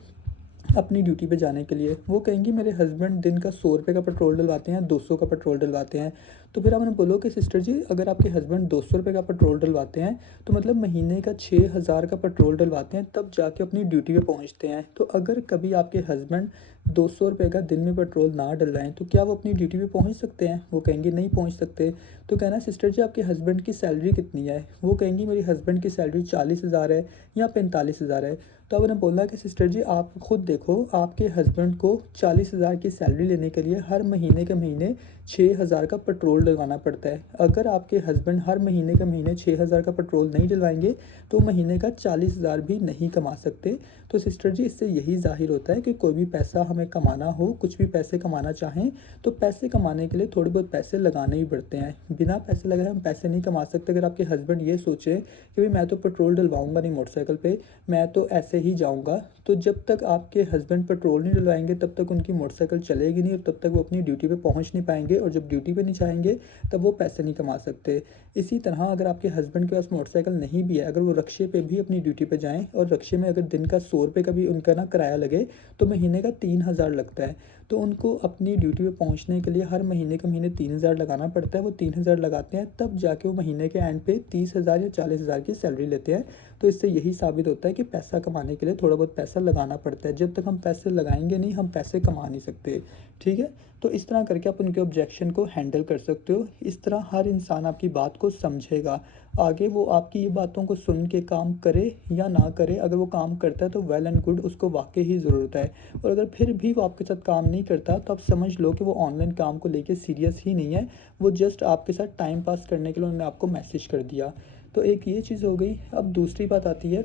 अपनी ड्यूटी पे जाने के लिए। वो कहेंगी मेरे हस्बैंड दिन का 100 रुपये का पेट्रोल डलवाते हैं, 200 का पेट्रोल डलवाते हैं। तो फिर आप उन्हें बोलो कि सिस्टर जी अगर आपके हस्बैंड 200 रुपये का पेट्रोल डलवाते हैं तो मतलब महीने का 6,000 का पेट्रोल डलवाते हैं, तब जाके अपनी ड्यूटी पे पहुंचते हैं। तो अगर कभी आपके हस्बैंड 200 रुपये का दिन में पेट्रोल ना डलवाएं तो क्या वो अपनी ड्यूटी पे पहुंच सकते हैं? वो कहेंगे नहीं पहुंच सकते। तो कहना सिस्टर जी आपके हस्बैंड की सैलरी कितनी है? वो कहेंगी मेरी हस्बैंड की सैलरी 40,000 है या 45,000 है। तो आप उन्हें बोलना कि सिस्टर जी आप खुद देखो आपके हस्बैंड को 40,000 की सैलरी लेने के लिए हर महीने के महीने 6,000 का पेट्रोल डलवाना पड़ता है। अगर आपके हस्बैंड हर महीने के महीने 6,000 का पेट्रोल नहीं डलवाएंगे तो महीने का 40,000 भी नहीं कमा सकते। तो सिस्टर जी इससे यही जाहिर होता है कि कोई भी पैसा हमें कमाना हो, कुछ भी पैसे कमाना चाहें तो पैसे कमाने के लिए थोड़े बहुत पैसे लगाने ही पड़ते हैं। बिना पैसे लगाए हम पैसे नहीं कमा सकते। अगर आपके हस्बैंड ये सोचे कि भाई मैं तो पेट्रोल डलवाऊंगा नहीं मोटरसाइकिल पे, मैं तो ऐसे ही जाऊंगा, तो जब तक आपके हस्बैंड पेट्रोल नहीं डलवाएंगे तब तक उनकी मोटरसाइकिल चलेगी नहीं और तब तक वो अपनी ड्यूटी पे पहुंच नहीं पाएंगे, और जब ड्यूटी पे नहीं जाएंगे तब वो पैसे नहीं कमा सकते। इसी तरह अगर आपके हस्बैंड के पास मोटरसाइकिल नहीं भी है, अगर वो रक्शे पे भी अपनी ड्यूटी पे जाएं और रक्शे में अगर दिन का 100 रुपये का भी उनका ना किराया लगे तो महीने का 3,000 लगता है। तो उनको अपनी ड्यूटी पे पहुंचने के लिए हर महीने के महीने 3,000 लगाना पड़ता है। वो 3,000 लगाते हैं तब जाके वो महीने के एंड पे 30,000 या 40,000 की सैलरी लेते हैं। तो इससे यही साबित होता है कि पैसा कमाने के लिए थोड़ा बहुत पैसा लगाना पड़ता है। जब तक हम पैसे लगाएंगे नहीं हम पैसे कमा नहीं सकते। ठीक है, तो इस तरह करके आप उनके ऑब्जेक्शन को हैंडल कर सकते हो। इस तरह हर इंसान आपकी बात को समझेगा। आगे वो आपकी ये बातों को सुन के काम करे या ना करे, अगर वो काम करता है तो वेल एंड गुड, उसको वाकई ही ज़रूरत है। और अगर फिर भी वो आपके साथ काम नहीं करता तो आप समझ लो कि वो ऑनलाइन काम को लेके सीरियस ही नहीं है। वो जस्ट आपके साथ टाइम पास करने के लिए उन्होंने आपको मैसेज कर दिया। तो एक ये चीज़ हो गई। अब दूसरी बात आती है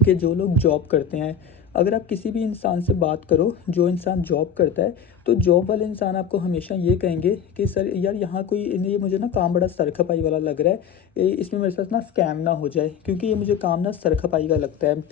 कि जो लोग जॉब करते हैं, अगर आप किसी भी इंसान से बात करो जो इंसान जॉब करता है, तो जॉब वाले इंसान आपको हमेशा ये कहेंगे कि सर यार यहाँ कोई ये मुझे ना काम बड़ा सर खपाई वाला लग रहा है, इसमें मेरे साथ ना स्कैम ना हो जाए, क्योंकि ये मुझे काम ना सर खपाई का लगता है।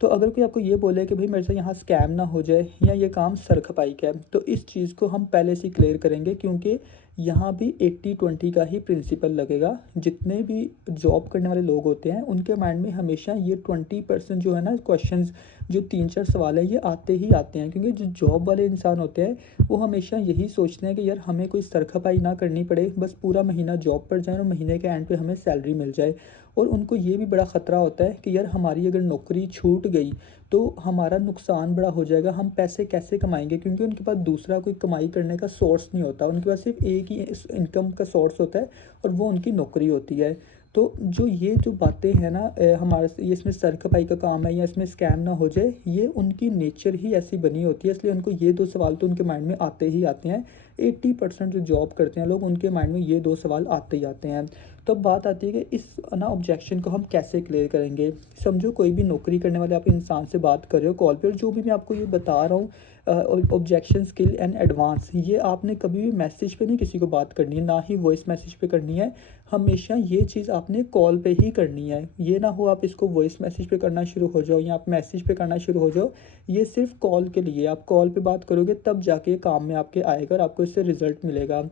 तो अगर कोई आपको ये बोले कि भाई मेरे से यहाँ स्कैम ना हो जाए या ये काम सर खपाई का है, तो इस चीज़ को हम पहले से क्लियर करेंगे, क्योंकि यहाँ भी 80-20 का ही प्रिंसिपल लगेगा। जितने भी जॉब करने वाले लोग होते हैं उनके माइंड में हमेशा ये 20% जो है ना क्वेश्चंस, जो 3-4 सवाल है, ये आते ही आते हैं। क्योंकि जो जॉब वाले इंसान होते हैं वो हमेशा यही सोचते हैं कि यार हमें कोई सरखपाई ना करनी पड़े, बस पूरा महीना जॉब पर जाए और महीने के एंड पे हमें सैलरी मिल जाए। और उनको ये भी बड़ा ख़तरा होता है कि यार हमारी अगर नौकरी छूट गई तो हमारा नुकसान बड़ा हो जाएगा, हम पैसे कैसे कमाएंगे, क्योंकि उनके पास दूसरा कोई कमाई करने का सोर्स नहीं होता। उनके पास सिर्फ एक ही इनकम का सोर्स होता है और वो उनकी नौकरी होती है। तो जो बातें हैं ना, हमारे ये इसमें सर खपाई का काम है या इसमें स्कैम ना हो जाए, ये उनकी नेचर ही ऐसी बनी होती है। इसलिए उनको ये दो सवाल तो उनके माइंड में आते ही आते हैं। 80% जो जॉब करते हैं लोग, उनके माइंड में ये दो सवाल आते ही आते हैं। तो अब बात आती है कि इस ना ऑब्जेक्शन को हम कैसे क्लियर करेंगे। समझो कोई भी नौकरी करने वाले आप इंसान से बात कर रहे हो कॉल पे, और जो भी मैं आपको ये बता रहा हूँ ऑब्जेक्शन स्किल एंड एडवांस, ये आपने कभी भी मैसेज पे नहीं किसी को बात करनी है, ना ही वॉइस मैसेज पे करनी है। हमेशा ये चीज़ आपने कॉल पे ही करनी है। ये ना हो आप इसको वॉइस मैसेज पे करना शुरू हो जाओ या आप मैसेज पे करना शुरू हो जाओ। ये सिर्फ कॉल के लिए, आप कॉल पे बात करोगे तब जाके काम में आपके आएगा और आपको इससे रिजल्ट मिलेगा।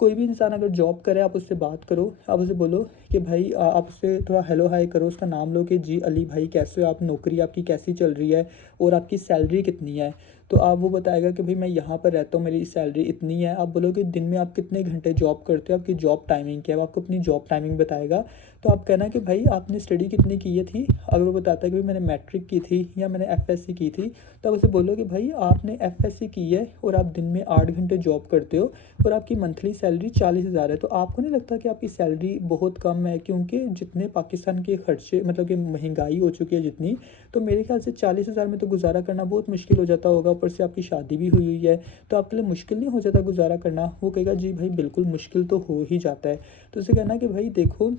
कोई भी इंसान अगर जॉब करे आप उससे बात करो, आप उसे बोलो कि भाई आप उससे थोड़ा हेलो हाय करो, उसका नाम लो कि जी अली भाई कैसे हो आप, नौकरी आपकी कैसी चल रही है और आपकी सैलरी कितनी है। तो आप वो बताएगा कि भाई मैं यहाँ पर रहता हूँ, मेरी सैलरी इतनी है। आप बोलोगे दिन में आप कितने घंटे जॉब करते हो, आपकी जॉब टाइमिंग क्या है, वो आपको अपनी जॉब टाइमिंग बताएगा। तो आप कहना कि भाई आपने स्टडी कितनी की है थी। अगर वो बताता है कि भाई मैंने मैट्रिक की थी या मैंने एफएससी की थी, तो आप उसे बोलो कि भाई आपने एफएससी की है और आप दिन में 8 घंटे जॉब करते हो और आपकी मंथली सैलरी 40,000 है। तो आपको नहीं लगता कि आपकी सैलरी बहुत कम है, क्योंकि जितने पाकिस्तान के खर्चे मतलब कि महंगाई हो चुकी है जितनी, तो मेरे ख्याल से 40,000 में तो गुजारा करना बहुत मुश्किल हो जाता होगा। ऊपर से आपकी शादी भी हुई हुई है, तो आपके लिए मुश्किल नहीं हो जाता गुजारा करना। वो कहेगा जी भाई बिल्कुल मुश्किल तो हो ही जाता है। तो उसे कहना कि भाई देखो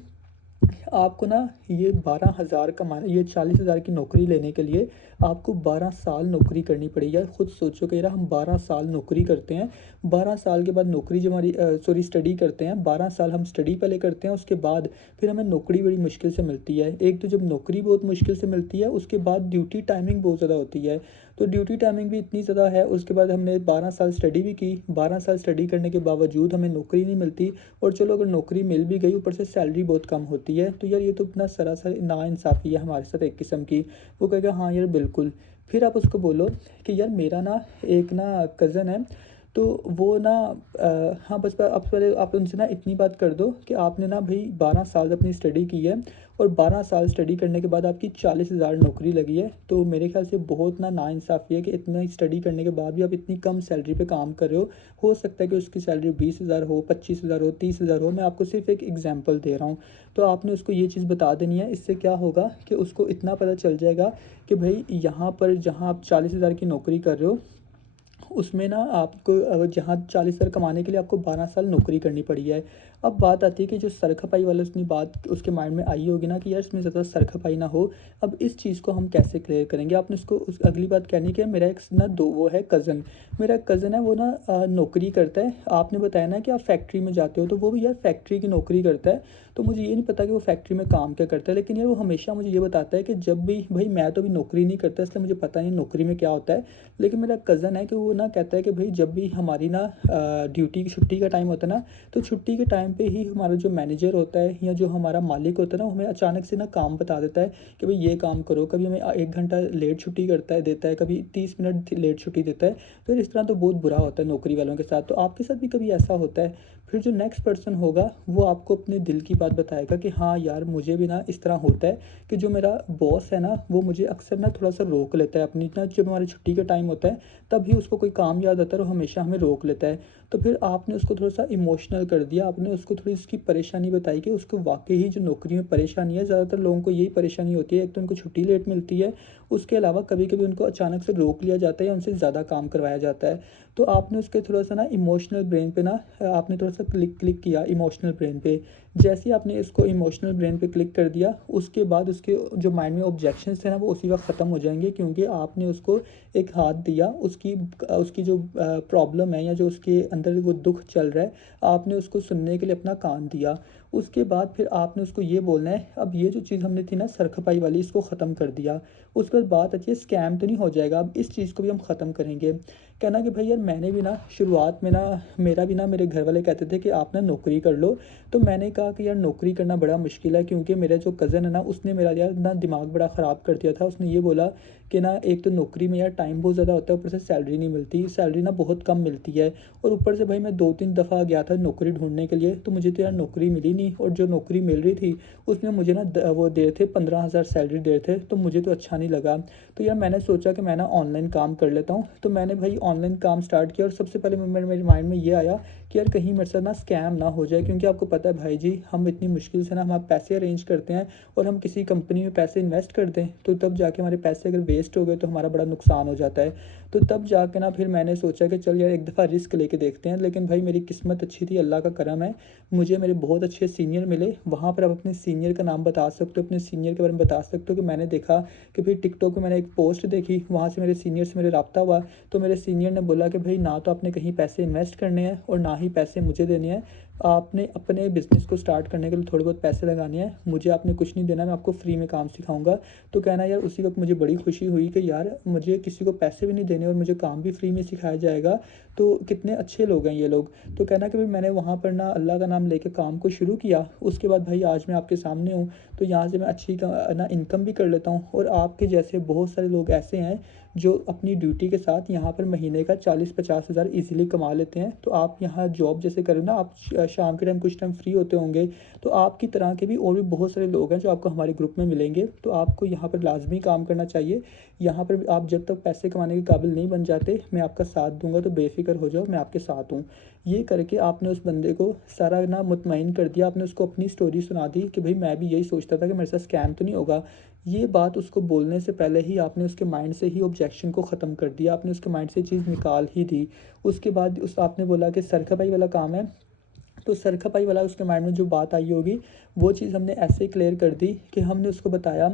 आपको ना ये 12,000 कमाना, ये 40,000 की नौकरी लेने के लिए आपको 12 साल नौकरी करनी पड़ेगी। यार खुद सोचो कि यार हम 12 साल नौकरी करते हैं, 12 साल के बाद नौकरी जब हमारी सॉरी स्टडी करते हैं, 12 साल हम स्टडी पहले करते हैं, उसके बाद फिर हमें नौकरी बड़ी मुश्किल से मिलती है। एक तो जब नौकरी बहुत मुश्किल से मिलती है, उसके बाद ड्यूटी टाइमिंग बहुत ज़्यादा होती है। तो ड्यूटी टाइमिंग भी इतनी ज़्यादा है, उसके बाद हमने 12 साल स्टडी भी की, 12 साल स्टडी करने के बावजूद हमें नौकरी नहीं मिलती। और चलो अगर नौकरी मिल भी गई, ऊपर से सैलरी बहुत कम होती है। तो यार ये तो इतना सरासर नाइंसाफ़ी है हमारे साथ एक किस्म की। वो कहेगा हाँ यार बिल्कुल। फिर आप उसको बोलो कि यार मेरा ना एक ना कज़न है, तो वो ना हाँ बस आप पहले आप उनसे ना इतनी बात कर दो कि आपने ना भाई 12 साल अपनी स्टडी की है, और 12 साल स्टडी करने के बाद आपकी 40,000 नौकरी लगी है। तो मेरे ख्याल से बहुत ना नाइंसाफ़ी है कि इतना स्टडी करने के बाद भी आप इतनी कम सैलरी पे काम कर रहे हो। हो सकता है कि उसकी सैलरी 20,000 हो, 25,000 हो, 30,000 हो। मैं आपको सिर्फ एक एग्जांपल दे रहा हूँ। तो आपने उसको ये चीज़ बता देनी है। इससे क्या होगा कि उसको इतना पता चल जाएगा कि भाई यहाँ पर जहाँ आप 40,000 की नौकरी कर रहे हो, उसमें ना आपको जहाँ 40,000 कमाने के लिए आपको 12 साल नौकरी करनी पड़ी है। अब बात आती है कि जो सर खपाई वाला उसने बात उसके माइंड में आई होगी ना कि यार इसमें ज़्यादा सर खपाई ना हो। अब इस चीज़ को हम कैसे क्लियर करेंगे? आपने उसको उस अगली बात कहनी कि मेरा एक ना दो वो है कज़न, मेरा कज़न है वो ना नौकरी करता है। आपने बताया ना कि आप फैक्ट्री में जाते हो, तो वो भी यार फैक्ट्री की नौकरी करता है। तो मुझे ये नहीं पता कि वो फैक्ट्री में काम क्या करता है, लेकिन यार वो हमेशा मुझे ये बताता है कि जब भी भाई मैं तो अभी नौकरी नहीं करता, इसलिए मुझे पता नहीं नौकरी में क्या होता है। लेकिन मेरा कज़न है कि वो ना कहता है कि भाई जब भी हमारी ना ड्यूटी की छुट्टी का टाइम होता है ना, तो छुट्टी के टाइम पे ही हमारा जो मैनेजर होता है या जो हमारा मालिक होता है ना, वो हमें अचानक से ना काम बता देता है कि भाई ये काम करो। कभी हमें 1 घंटा लेट छुट्टी करता है देता है, कभी 30 मिनट लेट छुट्टी देता है। तो इस तरह तो बहुत बुरा होता है नौकरी वालों के साथ। तो आपके साथ भी कभी ऐसा होता है? फिर जो नेक्स्ट पर्सन होगा वो आपको अपने दिल की बात बताएगा कि हाँ यार मुझे भी ना इस तरह होता है कि जो मेरा बॉस है ना, वो मुझे अक्सर ना थोड़ा सा रोक लेता है अपनी ना, जब हमारी छुट्टी का टाइम होता है तभी उसको कोई काम याद आता है और हमेशा हमें रोक लेता है। तो फिर आपने उसको थोड़ा-सा इमोशनल कर दिया, आपने उसको थोड़ी उसकी परेशानी बताई कि उसको वाक़ई ही जो नौकरी में परेशानी है, ज़्यादातर लोगों को यही परेशानी होती है। एक तो उनको छुट्टी लेट मिलती है, उसके अलावा कभी-कभी उनको अचानक से रोक लिया जाता है या उनसे ज़्यादा काम करवाया जाता है। तो आपने उसके थोड़ा-सा ना इमोशनल ब्रेन पे ना आपने थोड़ा-सा क्लिक क्लिक किया इमोशनल ब्रेन पे। जैसे ही आपने इसको इमोशनल ब्रेन पे क्लिक कर दिया, उसके बाद उसके जो माइंड में ऑब्जेक्शंस थे ना, वो उसी वक़्त ख़त्म हो जाएँगे, क्योंकि आपने उसको एक हाथ दिया। उसकी उसकी जो प्रॉब्लम है या जो उसके अंदर वो दुःख चल रहा है, आपने उसको सुनने के लिए अपना कान दिया। उसके बाद फिर आपने उसको ये बोलना है, अब ये जो चीज़ हमने थी ना सरखपाई वाली, इसको ख़त्म कर दिया। उसके बाद बात आती है स्कैम तो नहीं हो जाएगा, अब इस चीज़ को भी हम ख़त्म करेंगे। कहना कि भाई यार मैंने भी ना शुरुआत में ना मेरा भी ना मेरे घर वाले कहते थे कि आप ना नौकरी कर लो। तो मैंने कहा कि यार नौकरी करना बड़ा मुश्किल है, क्योंकि मेरा जो कज़न है ना, उसने मेरा यार ना दिमाग बड़ा ख़राब कर दिया था। उसने ये बोला कि ना एक तो नौकरी में यार टाइम बहुत ज़्यादा होता है, ऊपर से सैलरी नहीं मिलती, सैलरी ना बहुत कम मिलती है। और ऊपर से भाई मैं 2-3 दफ़ा गया था नौकरी ढूँढने के लिए, तो मुझे तो यार नौकरी मिली नहीं, और जो नौकरी मिल रही थी उसमें मुझे ना वो दे रहे थे 15,000 सैलरी दे रहे थे, तो मुझे तो अच्छा नहीं लगा। तो यार मैंने सोचा कि मैं ना ऑनलाइन काम कर लेता हूँ। तो मैंने भाई ऑनलाइन काम स्टार्ट किया, और सबसे पहले मेरे माइंड में ये आया कि यार कहीं मेरे साथ ना स्कैम ना हो जाए, क्योंकि आपको पता है भाई जी, हम इतनी मुश्किल से ना हम पैसे अरेंज करते हैं, और हम किसी कंपनी में पैसे इन्वेस्ट कर दें, तो तब जाके हमारे पैसे अगर वेस्ट हो गए तो हमारा बड़ा नुकसान हो जाता है। तो तब जाके ना फिर मैंने सोचा कि चल यार एक दफ़ा रिस्क लेके देखते हैं। लेकिन भाई मेरी किस्मत अच्छी थी, अल्लाह का करम है, मुझे मेरे बहुत अच्छे सीनियर मिले। वहाँ पर आप अपने सीनियर का नाम बता सकते हो, अपने सीनियर के बारे में बता सकते हो कि मैंने देखा कि भाई टिकटॉक पे मैंने एक पोस्ट देखी, वहाँ से मेरे सीनियर से मेरे राब्ता हुआ। तो मेरे सीनियर ने बोला कि भाई ना तो आपने कहीं पैसे इन्वेस्ट करने हैं और ना ही पैसे मुझे देने हैं, आपने अपने बिज़नेस को स्टार्ट करने के लिए थोड़े बहुत पैसे लगाने हैं, मुझे आपने कुछ नहीं देना, मैं आपको फ्री में काम सिखाऊंगा। तो कहना यार उसी वक्त मुझे बड़ी खुशी हुई कि यार मुझे किसी को पैसे भी नहीं देने और मुझे काम भी फ्री में सिखाया जाएगा, तो कितने अच्छे लोग हैं ये लोग। तो कहना कि भाई मैंने वहाँ पर ना अल्लाह का नाम लेके काम को शुरू किया। उसके बाद भाई आज मैं आपके सामने हूँ, तो यहाँ से मैं अच्छी ना इनकम भी कर लेता हूँ। और आपके जैसे बहुत सारे लोग ऐसे हैं जो अपनी ड्यूटी के साथ यहाँ पर महीने का 40-50 हज़ार ईज़िली कमा लेते हैं। तो आप यहाँ जॉब जैसे करें ना, आप शाम के टाइम कुछ टाइम फ्री होते होंगे, तो आपकी तरह के भी और भी बहुत सारे लोग हैं जो आपको हमारे ग्रुप में मिलेंगे। तो आपको यहाँ पर लाज़मी काम करना चाहिए। यहाँ पर आप जब तक पैसे कमाने के काबिल नहीं बन जाते, मैं आपका साथ दूँगा, तो बेफ़िक्र हो जाओ, मैं आपके साथ हूँ। ये करके आपने उस बंदे को सारा ना मुतमईन कर दिया। आपने उसको अपनी स्टोरी सुना दी कि भाई मैं भी यही सोचता था कि मेरे साथ स्कैम तो नहीं होगा। ये बात उसको बोलने से पहले ही आपने उसके माइंड से ही ऑब्जेक्शन को ख़त्म कर दिया, आपने उसके माइंड से चीज़ निकाल ही दी। उसके बाद उस आपने बोला कि सरखपाई वाला काम है, तो सरखपाई वाला उसके माइंड में जो बात आई होगी वो चीज़ हमने ऐसे ही क्लियर कर दी कि हमने उसको बताया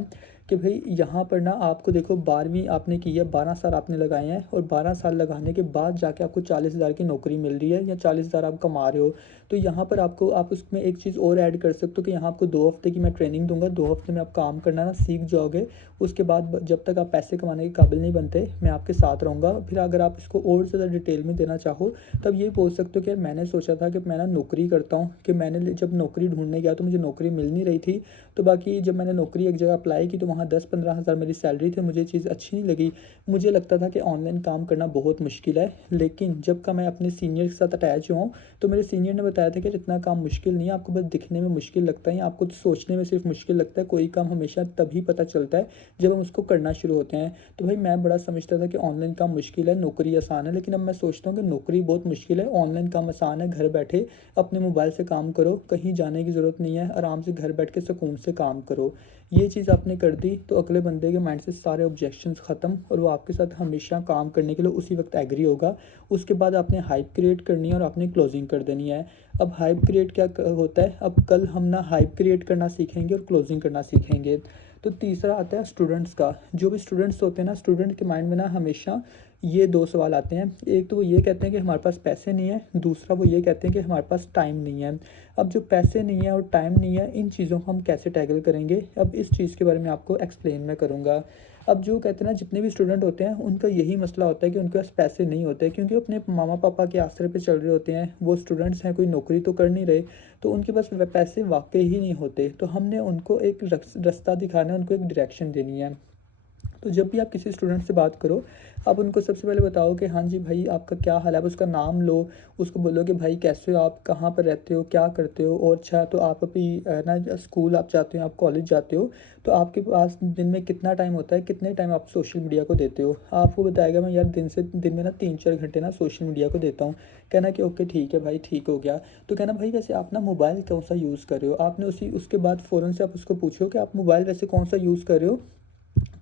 कि भाई यहाँ पर ना आपको देखो 12वीं आपने की है, 12 साल आपने लगाए हैं और 12 साल लगाने के बाद जाके आपको 40,000 की नौकरी मिल रही है या 40,000 आप कमा रहे हो। तो यहाँ पर आपको आप उसमें एक चीज़ और ऐड कर सकते हो कि यहाँ आपको 2 हफ्ते की मैं ट्रेनिंग दूंगा, 2 हफ्ते में आप काम करना ना सीख जाओगे। उसके बाद जब तक आप पैसे कमाने के काबिल नहीं बनते मैं आपके साथ रहूँगा। फिर अगर आप इसको और ज़्यादा डिटेल में देना चाहो तब ये बोल सकते हो कि मैंने सोचा था कि मैं ना नौकरी करता हूँ, कि मैंने जब नौकरी ढूंढने गया तो मुझे नौकरी मिल नहीं रही थी। तो बाकी जब मैंने नौकरी एक जगह अप्लाई की तो वहाँ 10-15 हज़ार मेरी सैलरी थी, मुझे चीज़ अच्छी नहीं लगी। मुझे लगता था कि ऑनलाइन काम करना बहुत मुश्किल है, लेकिन जब का मैं अपने सीनियर के साथ अटैच हुआ हूँ तो मेरे सीनियर ने बताया था कि इतना काम मुश्किल नहीं है, आपको बस दिखने में मुश्किल लगता है, आपको तो सोचने में सिर्फ मुश्किल लगता है। कोई काम हमेशा तभी पता चलता है जब हम उसको करना शुरू होते हैं। तो भाई मैं बड़ा समझता था कि ऑनलाइन काम मुश्किल है, नौकरी आसान है, लेकिन अब मैं सोचता हूँ कि नौकरी बहुत मुश्किल है, ऑनलाइन काम आसान है। घर बैठे अपने मोबाइल से काम करो, कहीं जाने की ज़रूरत नहीं है, आराम से घर बैठ के सुकून से काम करो। ये चीज़ आपने कर दी तो अगले बंदे के माइंड से सारे ऑब्जेक्शंस ख़त्म और वो आपके साथ हमेशा काम करने के लिए उसी वक्त एग्री होगा। उसके बाद आपने हाइप क्रिएट करनी है और आपने क्लोजिंग कर देनी है। अब हाइप क्रिएट क्या होता है, अब कल हम ना हाइप क्रिएट करना सीखेंगे और क्लोजिंग करना सीखेंगे। तो तीसरा आता है स्टूडेंट्स का। जो भी स्टूडेंट्स होते हैं ना, स्टूडेंट के माइंड में ना हमेशा ये दो सवाल आते हैं। एक तो वो ये कहते हैं कि हमारे पास पैसे नहीं है, दूसरा वो ये कहते हैं कि हमारे पास टाइम नहीं है। अब जो पैसे नहीं है और टाइम नहीं है, इन चीज़ों को हम कैसे टैकल करेंगे, अब इस चीज़ के बारे में आपको एक्सप्लेन मैं करूँगा। अब जो कहते हैं ना, जितने भी स्टूडेंट होते हैं उनका यही मसला होता है कि उनके पास पैसे नहीं होते, क्योंकि वो अपने मामा पापा के आसरे पे चल रहे होते हैं। वो स्टूडेंट्स हैं, कोई नौकरी तो कर नहीं रहे, तो उनके पास पैसे वाकई ही नहीं होते। तो हमने उनको एक रास्ता दिखाना है, उनको एक डायरेक्शन देनी है। तो जब भी आप किसी स्टूडेंट से बात करो, आप उनको सबसे पहले बताओ कि हाँ जी भाई, आपका क्या हाल है। आप उसका नाम लो, उसको बोलो कि भाई कैसे हो आप, कहाँ पर रहते हो, क्या करते हो। और अच्छा, तो आप अभी ना स्कूल आप जाते हो, आप कॉलेज जाते हो, तो आपके पास दिन में कितना टाइम होता है, कितने टाइम आप सोशल मीडिया को देते हो। आपको बताएगा मैं यार दिन में ना 3-4 घंटे ना सोशल मीडिया को देता हूँ। कहना कि ओके ठीक है भाई, ठीक हो गया। तो कहना भाई वैसे आप ना मोबाइल कौन सा यूज़ कर रहे हो। आपने उसके बाद फ़ौरन से आप उसको पूछो कि आप मोबाइल वैसे कौन सा यूज़ कर रहे हो।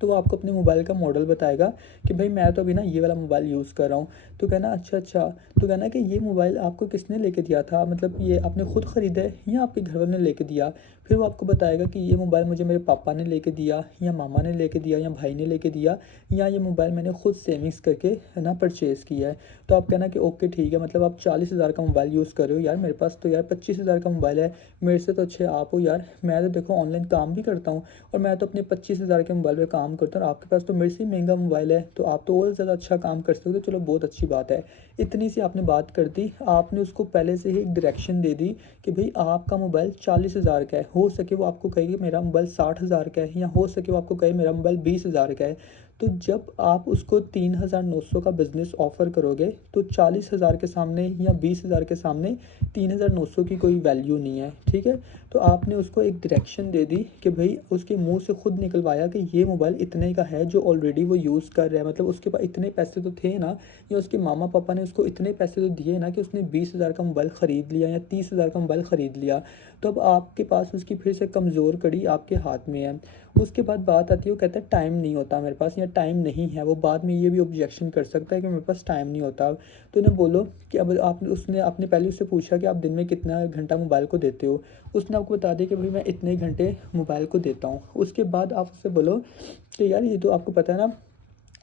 तो वो आपको अपने मोबाइल का मॉडल बताएगा कि भाई मैं तो अभी ना ये वाला मोबाइल यूज़ कर रहा हूँ। तो कहना अच्छा अच्छा, तो कहना कि ये मोबाइल आपको किसने लेके दिया था, मतलब ये आपने खुद ख़रीदा है या आपके घर वालों ने लेके दिया। फिर वो आपको बताएगा कि ये मोबाइल मुझे मेरे पापा ने लेके दिया, या मामा ने लेके दिया, या भाई ने लेके दिया, या ये मोबाइल मैंने खुद सेविंग्स करके है ना परचेज़ किया है। तो आप कहना कि ओके ठीक है, मतलब आप 40,000 का मोबाइल यूज़ कर रहे हो। यार मेरे पास तो यार 25,000 का मोबाइल है, मेरे से तो अच्छे आप हो यार। मैं तो देखो ऑनलाइन काम भी करता हूँ और मैं तो अपने 25,000 के मोबाइल पे काम करता हूँ, और आपके पास तो मेरे से ही महंगा मोबाइल है, तो आप तो और ज़्यादा अच्छा काम कर सकते हो। चलो बहुत अच्छी बात है। इतनी सी आपने बात कर दी, आपने उसको पहले से ही एक डायरेक्शन दे दी कि भाई आपका मोबाइल 40,000 का है। हो सके वो आपको कहे कि मेरा मोबाइल 60,000 का है, या हो सके वो आपको कहे मेरा मोबाइल 20,000 का है। तो जब आप उसको 3,900 का बिज़नेस ऑफ़र करोगे तो 40,000 के सामने या 20,000 के सामने 3,900 की कोई वैल्यू नहीं है, ठीक है। तो आपने उसको एक डायरेक्शन दे दी कि भाई उसके मुंह से खुद निकलवाया कि ये मोबाइल इतने का है, जो ऑलरेडी वो यूज़ कर रहा है। मतलब उसके पास इतने पैसे तो थे ना, या उसके मामा पापा ने उसको इतने पैसे तो दिए ना कि उसने 20,000 का मोबाइल ख़रीद लिया या 30,000 का मोबाइल ख़रीद लिया। तो अब आपके पास उसकी फिर से कमज़ोर कड़ी आपके हाथ में है। उसके बाद बात आती है, वो कहता है टाइम नहीं होता मेरे पास, या टाइम नहीं है। वो बाद में ये भी ऑब्जेक्शन कर सकता है कि मेरे पास टाइम नहीं होता। तो उन्हें बोलो कि अब आपने पहले उससे पूछा कि आप दिन में कितना घंटा मोबाइल को देते हो। उसने आपको बता दिया कि भाई मैं इतने घंटे मोबाइल को देता हूँ। उसके बाद आप उससे बोलो कि यार ये तो आपको पता है ना,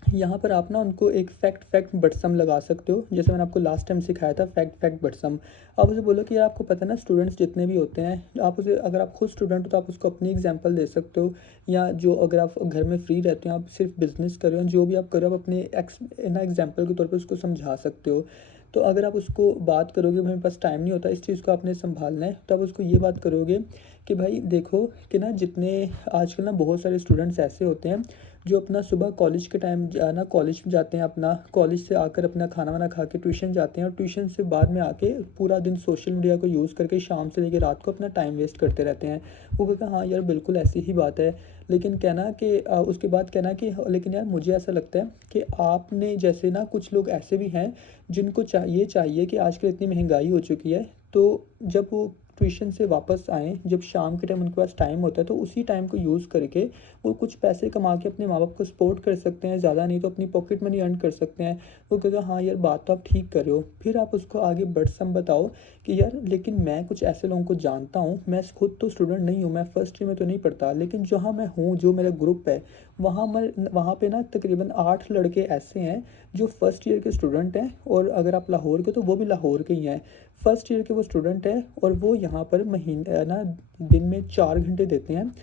यहाँ पर आप ना उनको एक फैक्ट बटसम लगा सकते हो, जैसे मैंने आपको लास्ट टाइम सिखाया था फैक्ट बटसम। आप उसे बोलो कि यार आपको पता है ना, स्टूडेंट्स जितने भी होते हैं, आप उसे, अगर आप खुद स्टूडेंट हो तो आप उसको अपनी एग्जांपल दे सकते हो, या जो अगर आप घर में फ्री रहते हो, आप सिर्फ बिजनेस कर रहे हो, जो भी आप कर रहे हो, आप अपने एग्जाम्पल के तौर पर उसको समझा सकते हो। तो अगर आप उसको बात करोगे मेरे पास टाइम नहीं होता, इस चीज़ को आपने संभालना है, तो आप उसको ये बात करोगे कि भाई देखो कि ना, जितने आजकल ना बहुत सारे स्टूडेंट्स ऐसे होते हैं जो अपना सुबह कॉलेज के टाइम ना कॉलेज में जाते हैं, अपना कॉलेज से आकर अपना खाना वाना खा के ट्यूशन जाते हैं, और ट्यूशन से बाद में आके पूरा दिन सोशल मीडिया को यूज़ करके शाम से लेकर रात को अपना टाइम वेस्ट करते रहते हैं। वो कहता है हाँ यार बिल्कुल ऐसी ही बात है, लेकिन कहना कि उसके बाद कहना कि लेकिन यार मुझे ऐसा लगता है कि आपने जैसे ना, कुछ लोग ऐसे भी हैं जिनको चाहिए कि आजकल इतनी महंगाई हो चुकी है, तो जब वो ट्यूशन से वापस आएँ, जब शाम के टाइम उनके पास टाइम होता है, तो उसी टाइम को यूज़ करके वो कुछ पैसे कमा के अपने माँ-बाप को सपोर्ट कर सकते हैं, ज़्यादा नहीं तो अपनी पॉकेट मनी अर्न कर सकते हैं। वो कहेगा हाँ यार, बात तो आप ठीक कर रहे हो। फिर आप उसको आगे बढ़ बताओ कि यार लेकिन मैं कुछ ऐसे लोगों को जानता हूँ, मैं खुद तो स्टूडेंट नहीं हूँ, मैं फर्स्ट ईयर में तो नहीं पढ़ता, लेकिन जहाँ मैं हूँ, जो मेरा ग्रुप है, वहाँ पे ना तकरीबन 8 लड़के ऐसे हैं जो फर्स्ट ईयर के स्टूडेंट हैं, और अगर आप लाहौर के तो वो भी लाहौर के ही हैं। फर्स्ट ईयर के वो स्टूडेंट हैं और वो यहाँ पर महीने ना दिन में 4 घंटे देते हैं।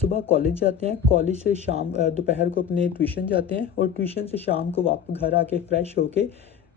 सुबह कॉलेज जाते हैं, कॉलेज से शाम दोपहर को अपने ट्यूशन जाते हैं, और ट्यूशन से शाम को घर आके फ्रेश होके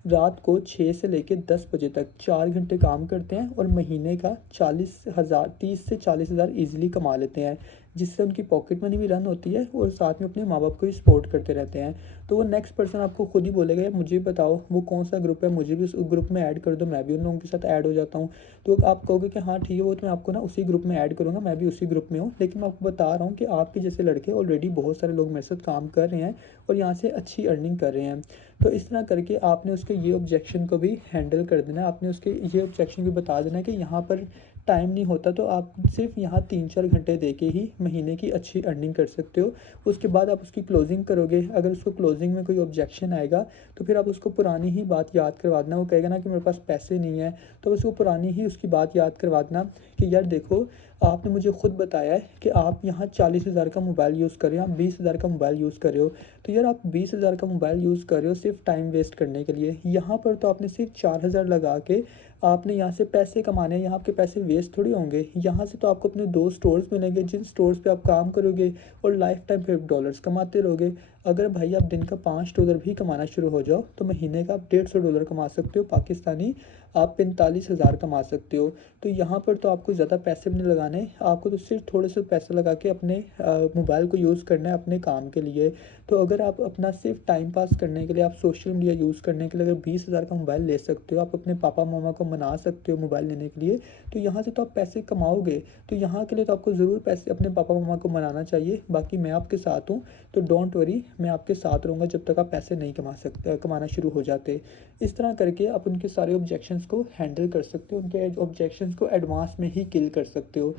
रात को 6 से लेके 10 बजे तक 4 घंटे काम करते हैं, और महीने का 40,000, 30 से 40,000 ईज़िली कमा लेते हैं, जिससे उनकी पॉकेट मनी भी रन होती है और साथ में अपने माँ-बाप को भी सपोर्ट करते रहते हैं। तो वो नेक्स्ट पर्सन आपको खुद ही बोलेगा, यार मुझे बताओ वो कौन-सा ग्रुप है, मुझे भी उस ग्रुप में ऐड कर दो, मैं भी उन लोगों के साथ ऐड हो जाता हूँ। तो आप कहोगे कि हाँ ठीक है, वो तो मैं आपको ना उसी ग्रुप में ऐड करूँगा, मैं भी उसी ग्रुप में हूँ। लेकिन मैं आपको बता रहा हूँ कि आपके जैसे लड़के ऑलरेडी बहुत सारे लोग मेरे साथ काम कर रहे हैं और यहाँ से अच्छी अर्निंग कर रहे हैं। तो इस तरह करके आपने उसके ये ऑब्जेक्शन को भी हैंडल कर देना है, आपने उसके ये ऑब्जेक्शन भी बता देना है कि यहाँ पर टाइम नहीं होता, तो आप सिर्फ यहाँ 3-4 घंटे दे के ही महीने की अच्छी अर्निंग कर सकते हो। उसके बाद आप उसकी क्लोजिंग करोगे, अगर उसको क्लोजिंग में कोई ऑब्जेक्शन आएगा तो फिर आप उसको पुरानी ही बात याद करवा देना। वो कहेगा ना कि मेरे पास पैसे नहीं है, तो उसको पुरानी ही उसकी बात याद करवा देना कि यार देखो, आपने मुझे खुद बताया है कि आप यहाँ 40,000 का मोबाइल यूज़ कर रहे हो, आप 20,000 का मोबाइल यूज़ कर रहे हो। तो यार आप 20,000 का मोबाइल यूज़ कर रहे हो सिर्फ टाइम वेस्ट करने के लिए। यहाँ पर तो आपने सिर्फ 4,000 लगा के आपने यहाँ से पैसे कमाने हैं, यहाँ आपके पैसे वेस्ट थोड़ी होंगे। यहाँ से तो आपको अपने 2 स्टोर्स मिलेंगे, जिन स्टोर्स पे आप काम करोगे और लाइफ टाइम फिर डॉलर्स कमाते रहोगे। अगर भाई आप दिन का $5 भी कमाना शुरू हो जाओ, तो महीने का आप $150 कमा सकते हो पाकिस्तानी, आप 45,000 कमा सकते हो। तो यहाँ पर तो आपको ज़्यादा पैसे भी नहीं लगाने, आपको तो सिर्फ थोड़े से पैसे लगा के अपने मोबाइल को यूज़ करना है अपने काम के लिए। तो अगर आप अपना सिर्फ टाइम पास करने के लिए, आप सोशल मीडिया यूज़ करने के लिए अगर 20,000 का मोबाइल ले सकते हो, आप अपने पापा मामा को मना सकते हो मोबाइल लेने के लिए, तो यहाँ से तो आप पैसे कमाओगे। तो यहाँ के लिए तो आपको ज़रूर पैसे अपने पापा मामा को मनाना चाहिए। बाकी मैं आपके साथ हूँ, तो डोंट वरी, मैं आपके साथ रहूँगा जब तक आप पैसे नहीं कमाना शुरू हो जाते। इस तरह करके आप उनके सारे ऑब्जेक्शंस को हैंडल कर सकते हो, उनके ऑब्जेक्शंस को एडवांस में ही किल कर सकते हो।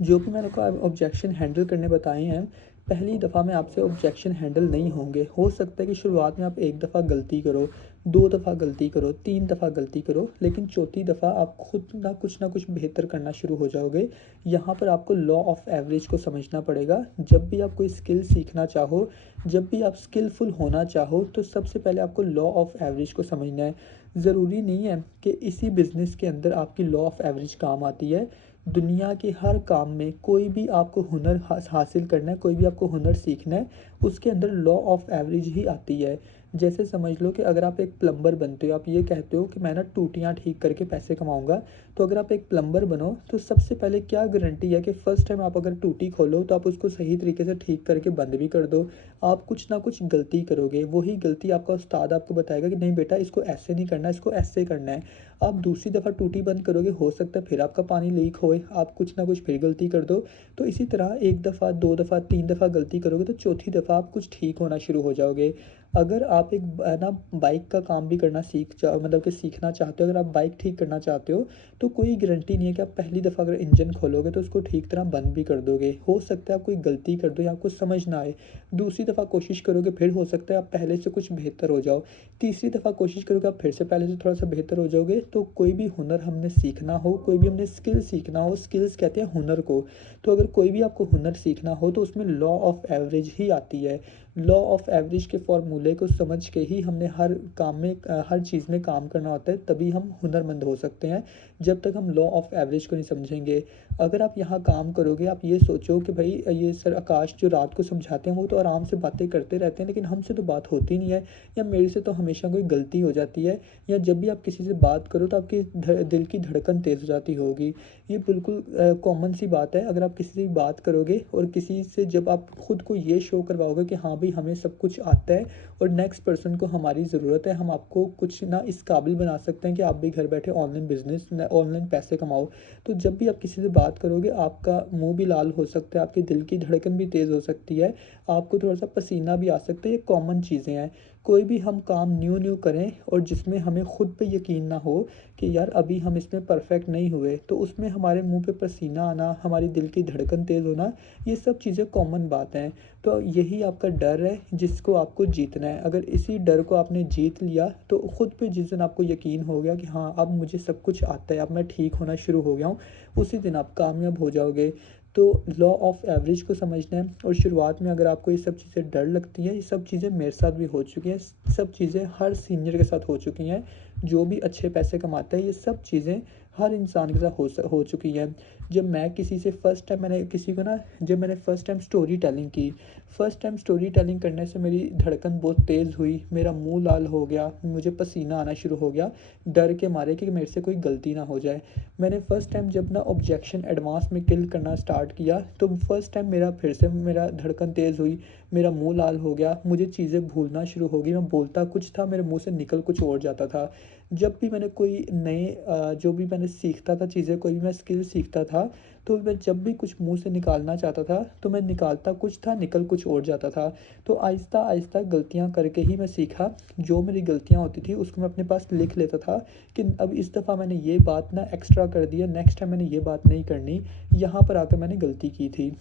जो भी मैंने को ऑब्जेक्शन हैंडल करने बताए हैं, पहली दफ़ा में आपसे ऑब्जेक्शन हैंडल नहीं होंगे। हो सकता है कि शुरुआत में आप 1 दफ़ा गलती करो, 2 दफ़ा गलती करो, 3 दफ़ा गलती करो, लेकिन चौथी दफ़ा आप खुद ना कुछ बेहतर करना शुरू हो जाओगे। यहाँ पर आपको लॉ ऑफ़ एवरेज को समझना पड़ेगा। जब भी आप कोई स्किल सीखना चाहो, जब भी आप स्किलफुल होना चाहो, तो सबसे पहले आपको लॉ ऑफ़ एवरेज को समझना है। ज़रूरी नहीं है कि इसी बिज़नेस के अंदर आपकी लॉ ऑफ़ एवरेज काम आती है। दुनिया के हर काम में कोई भी आपको हुनर हासिल करना है, कोई भी आपको हुनर सीखना है, उसके अंदर लॉ ऑफ़ एवरेज ही आती है। जैसे समझ लो कि अगर आप एक प्लम्बर बनते हो, आप ये कहते हो कि मैं ना टूटियाँ ठीक करके पैसे कमाऊँगा। तो अगर आप एक प्लम्बर बनो, तो सबसे पहले क्या गारंटी है कि फर्स्ट टाइम आप अगर टूटी खोलो तो आप उसको सही तरीके से ठीक करके बंद भी कर दो। आप कुछ ना कुछ गलती करोगे, वही गलती आपका उस्ताद आपको बताएगा कि नहीं बेटा, इसको ऐसे नहीं करना है, इसको ऐसे करना है। आप दूसरी दफ़ा टूटी बंद करोगे, हो सकता है फिर आपका पानी लीक होए, आप कुछ ना कुछ फिर गलती कर दो। तो इसी तरह 1 दफ़ा, 2 दफ़ा, 3 दफ़ा गलती करोगे तो चौथी दफ़ा आप कुछ ठीक होना शुरू हो जाओगे। अगर आप एक ना बाइक का काम भी करना मतलब कि सीखना चाहते हो, अगर आप बाइक ठीक करना चाहते हो, तो कोई गारंटी नहीं है कि आप पहली दफ़ा अगर इंजन खोलोगे तो उसको ठीक तरह बंद भी कर दोगे। हो सकता है आप कोई गलती कर दो या आपको समझ ना आए। दूसरी दफ़ा कोशिश करोगे, फिर हो सकता है आप पहले से कुछ बेहतर हो जाओ। तीसरी दफ़ा कोशिश करोगे, आप फिर से पहले से थोड़ा-सा बेहतर हो जाओगे। तो कोई भी हुनर हमने सीखना हो, कोई भी हमने स्किल सीखना हो, स्किल्स कहते हैं हुनर को। तो अगर कोई भी आपको हुनर सीखना हो तो उसमें लॉ ऑफ़ एवरेज ही आती है। लॉ ऑफ़ एवरेज के फ़ॉर्मूले को समझ के ही हमने हर चीज़ में काम करना होता है, तभी हम हुनरमंद हो सकते हैं। जब तक हम लॉ ऑफ़ एवरेज को नहीं समझेंगे, अगर आप यहाँ काम करोगे, आप ये सोचो कि भाई ये सर आकाश जो रात को समझाते हैं वो तो आराम से बातें करते रहते हैं, लेकिन हमसे तो बात होती नहीं है, या मेरे से तो हमेशा कोई गलती हो जाती है, या जब भी आप किसी से बात करो तो आपकी दिल की धड़कन तेज़ हो जाती होगी। ये बिल्कुल कॉमन सी बात है। अगर आप किसी से बात करोगे और किसी से जब आप खुद को ये शो करवाओगे कि हाँ भाई हमें सब कुछ आता है और नेक्स्ट पर्सन को हमारी ज़रूरत है, हम आपको कुछ ना इस काबिल बना सकते हैं कि आप भी घर बैठे ऑनलाइन बिजनेस, ऑनलाइन पैसे कमाओ। तो जब भी आप किसी से बात करोगे, आपका मुंह भी लाल हो सकता है, आपके दिल की धड़कन भी तेज़ हो सकती है, आपको थोड़ा सा पसीना भी आ सकता है, ये कॉमन चीज़ें हैं। कोई भी हम काम न्यू करें और जिसमें हमें खुद पे यकीन ना हो कि यार अभी हम इसमें परफेक्ट नहीं हुए, तो उसमें हमारे मुंह पे पसीना आना, हमारी दिल की धड़कन तेज़ होना, ये सब चीज़ें कॉमन बात हैं। तो यही आपका डर है जिसको आपको जीतना है। अगर इसी डर को आपने जीत लिया तो खुद पे जिस दिन आपको यकीन हो गया कि हाँ अब मुझे सब कुछ आता है, अब मैं ठीक होना शुरू हो गया हूँ, उसी दिन आप कामयाब हो जाओगे। तो लॉ ऑफ एवरेज को समझना है। और शुरुआत में अगर आपको ये सब चीज़ें डर लगती हैं, ये सब चीज़ें मेरे साथ भी हो चुकी हैं, सब चीज़ें हर सीनियर के साथ हो चुकी हैं। जो भी अच्छे पैसे कमाता है, ये सब चीज़ें हर इंसान के साथ हो चुकी हैं। जब मैं किसी से फर्स्ट टाइम मैंने किसी को ना जब मैंने फर्स्ट टाइम स्टोरी टेलिंग की, फर्स्ट टाइम स्टोरी टेलिंग करने से मेरी धड़कन बहुत तेज़ हुई, मेरा मुंह लाल हो गया, मुझे पसीना आना शुरू हो गया, डर के मारे कि मेरे से कोई गलती ना हो जाए। मैंने फ़र्स्ट टाइम जब ना ऑब्जेक्शन एडवांस में किल करना स्टार्ट किया, तो फर्स्ट टाइम मेरा फिर से मेरा धड़कन तेज़ हुई, मेरा मुंह लाल हो गया, मुझे चीज़ें भूलना शुरू हो गई, मैं बोलता कुछ था, मेरे मुंह से निकल कुछ और जाता था। जब भी मैंने कोई नए जो भी मैंने सीखता था चीज़ें, कोई भी मैं स्किल सीखता था, तो मैं जब भी कुछ मुंह से निकालना चाहता था, तो मैं निकालता कुछ था, निकल कुछ और जाता था। तो आहिस्ता-आहिस्ता गलतियाँ करके ही मैं सीखा। जो मेरी गलतियाँ होती थी, उसको मैं अपने पास लिख लेता था कि अब इस दफ़ा मैंने ये बात ना एक्स्ट्रा कर दी है, नेक्स्ट टाइम मैंने ये बात नहीं करनी, यहाँ पर आकर मैंने गलती की थी।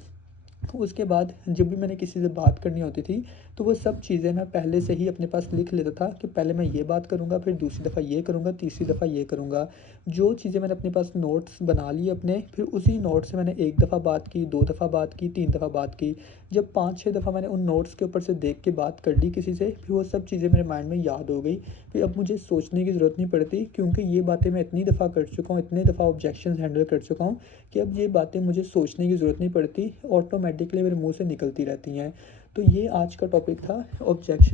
उसके बाद जब भी मैंने किसी से बात करनी होती थी, तो वो सब चीज़ें मैं पहले से ही अपने पास लिख लेता था कि पहले मैं ये बात करूँगा, फिर दूसरी दफ़ा ये करूँगा, तीसरी दफ़ा ये करूँगा। जो चीज़ें मैंने अपने पास नोट्स बना लिए अपने, फिर उसी नोट से मैंने 1 दफ़ा बात की, 2 दफ़ा बात की, 3 दफ़ा बात की। जब 5-6 दफ़ा मैंने उन नोट्स के ऊपर से देख के बात कर ली किसी से, फिर वो सब चीज़ें मेरे माइंड में याद हो गई। फिर अब मुझे सोचने की ज़रूरत नहीं पड़ती, क्योंकि ये बातें मैं इतनी दफ़ा कर चुका हूँ, इतने दफ़ा ऑब्जेक्शंस हैंडल कर चुका हूँ कि अब ये बातें मुझे सोचने की ज़रूरत नहीं पड़ती, ऑटोमैटिकली मेरे मुँह से निकलती रहती हैं। तो ये आज का टॉपिक था ऑब्जेक्शन।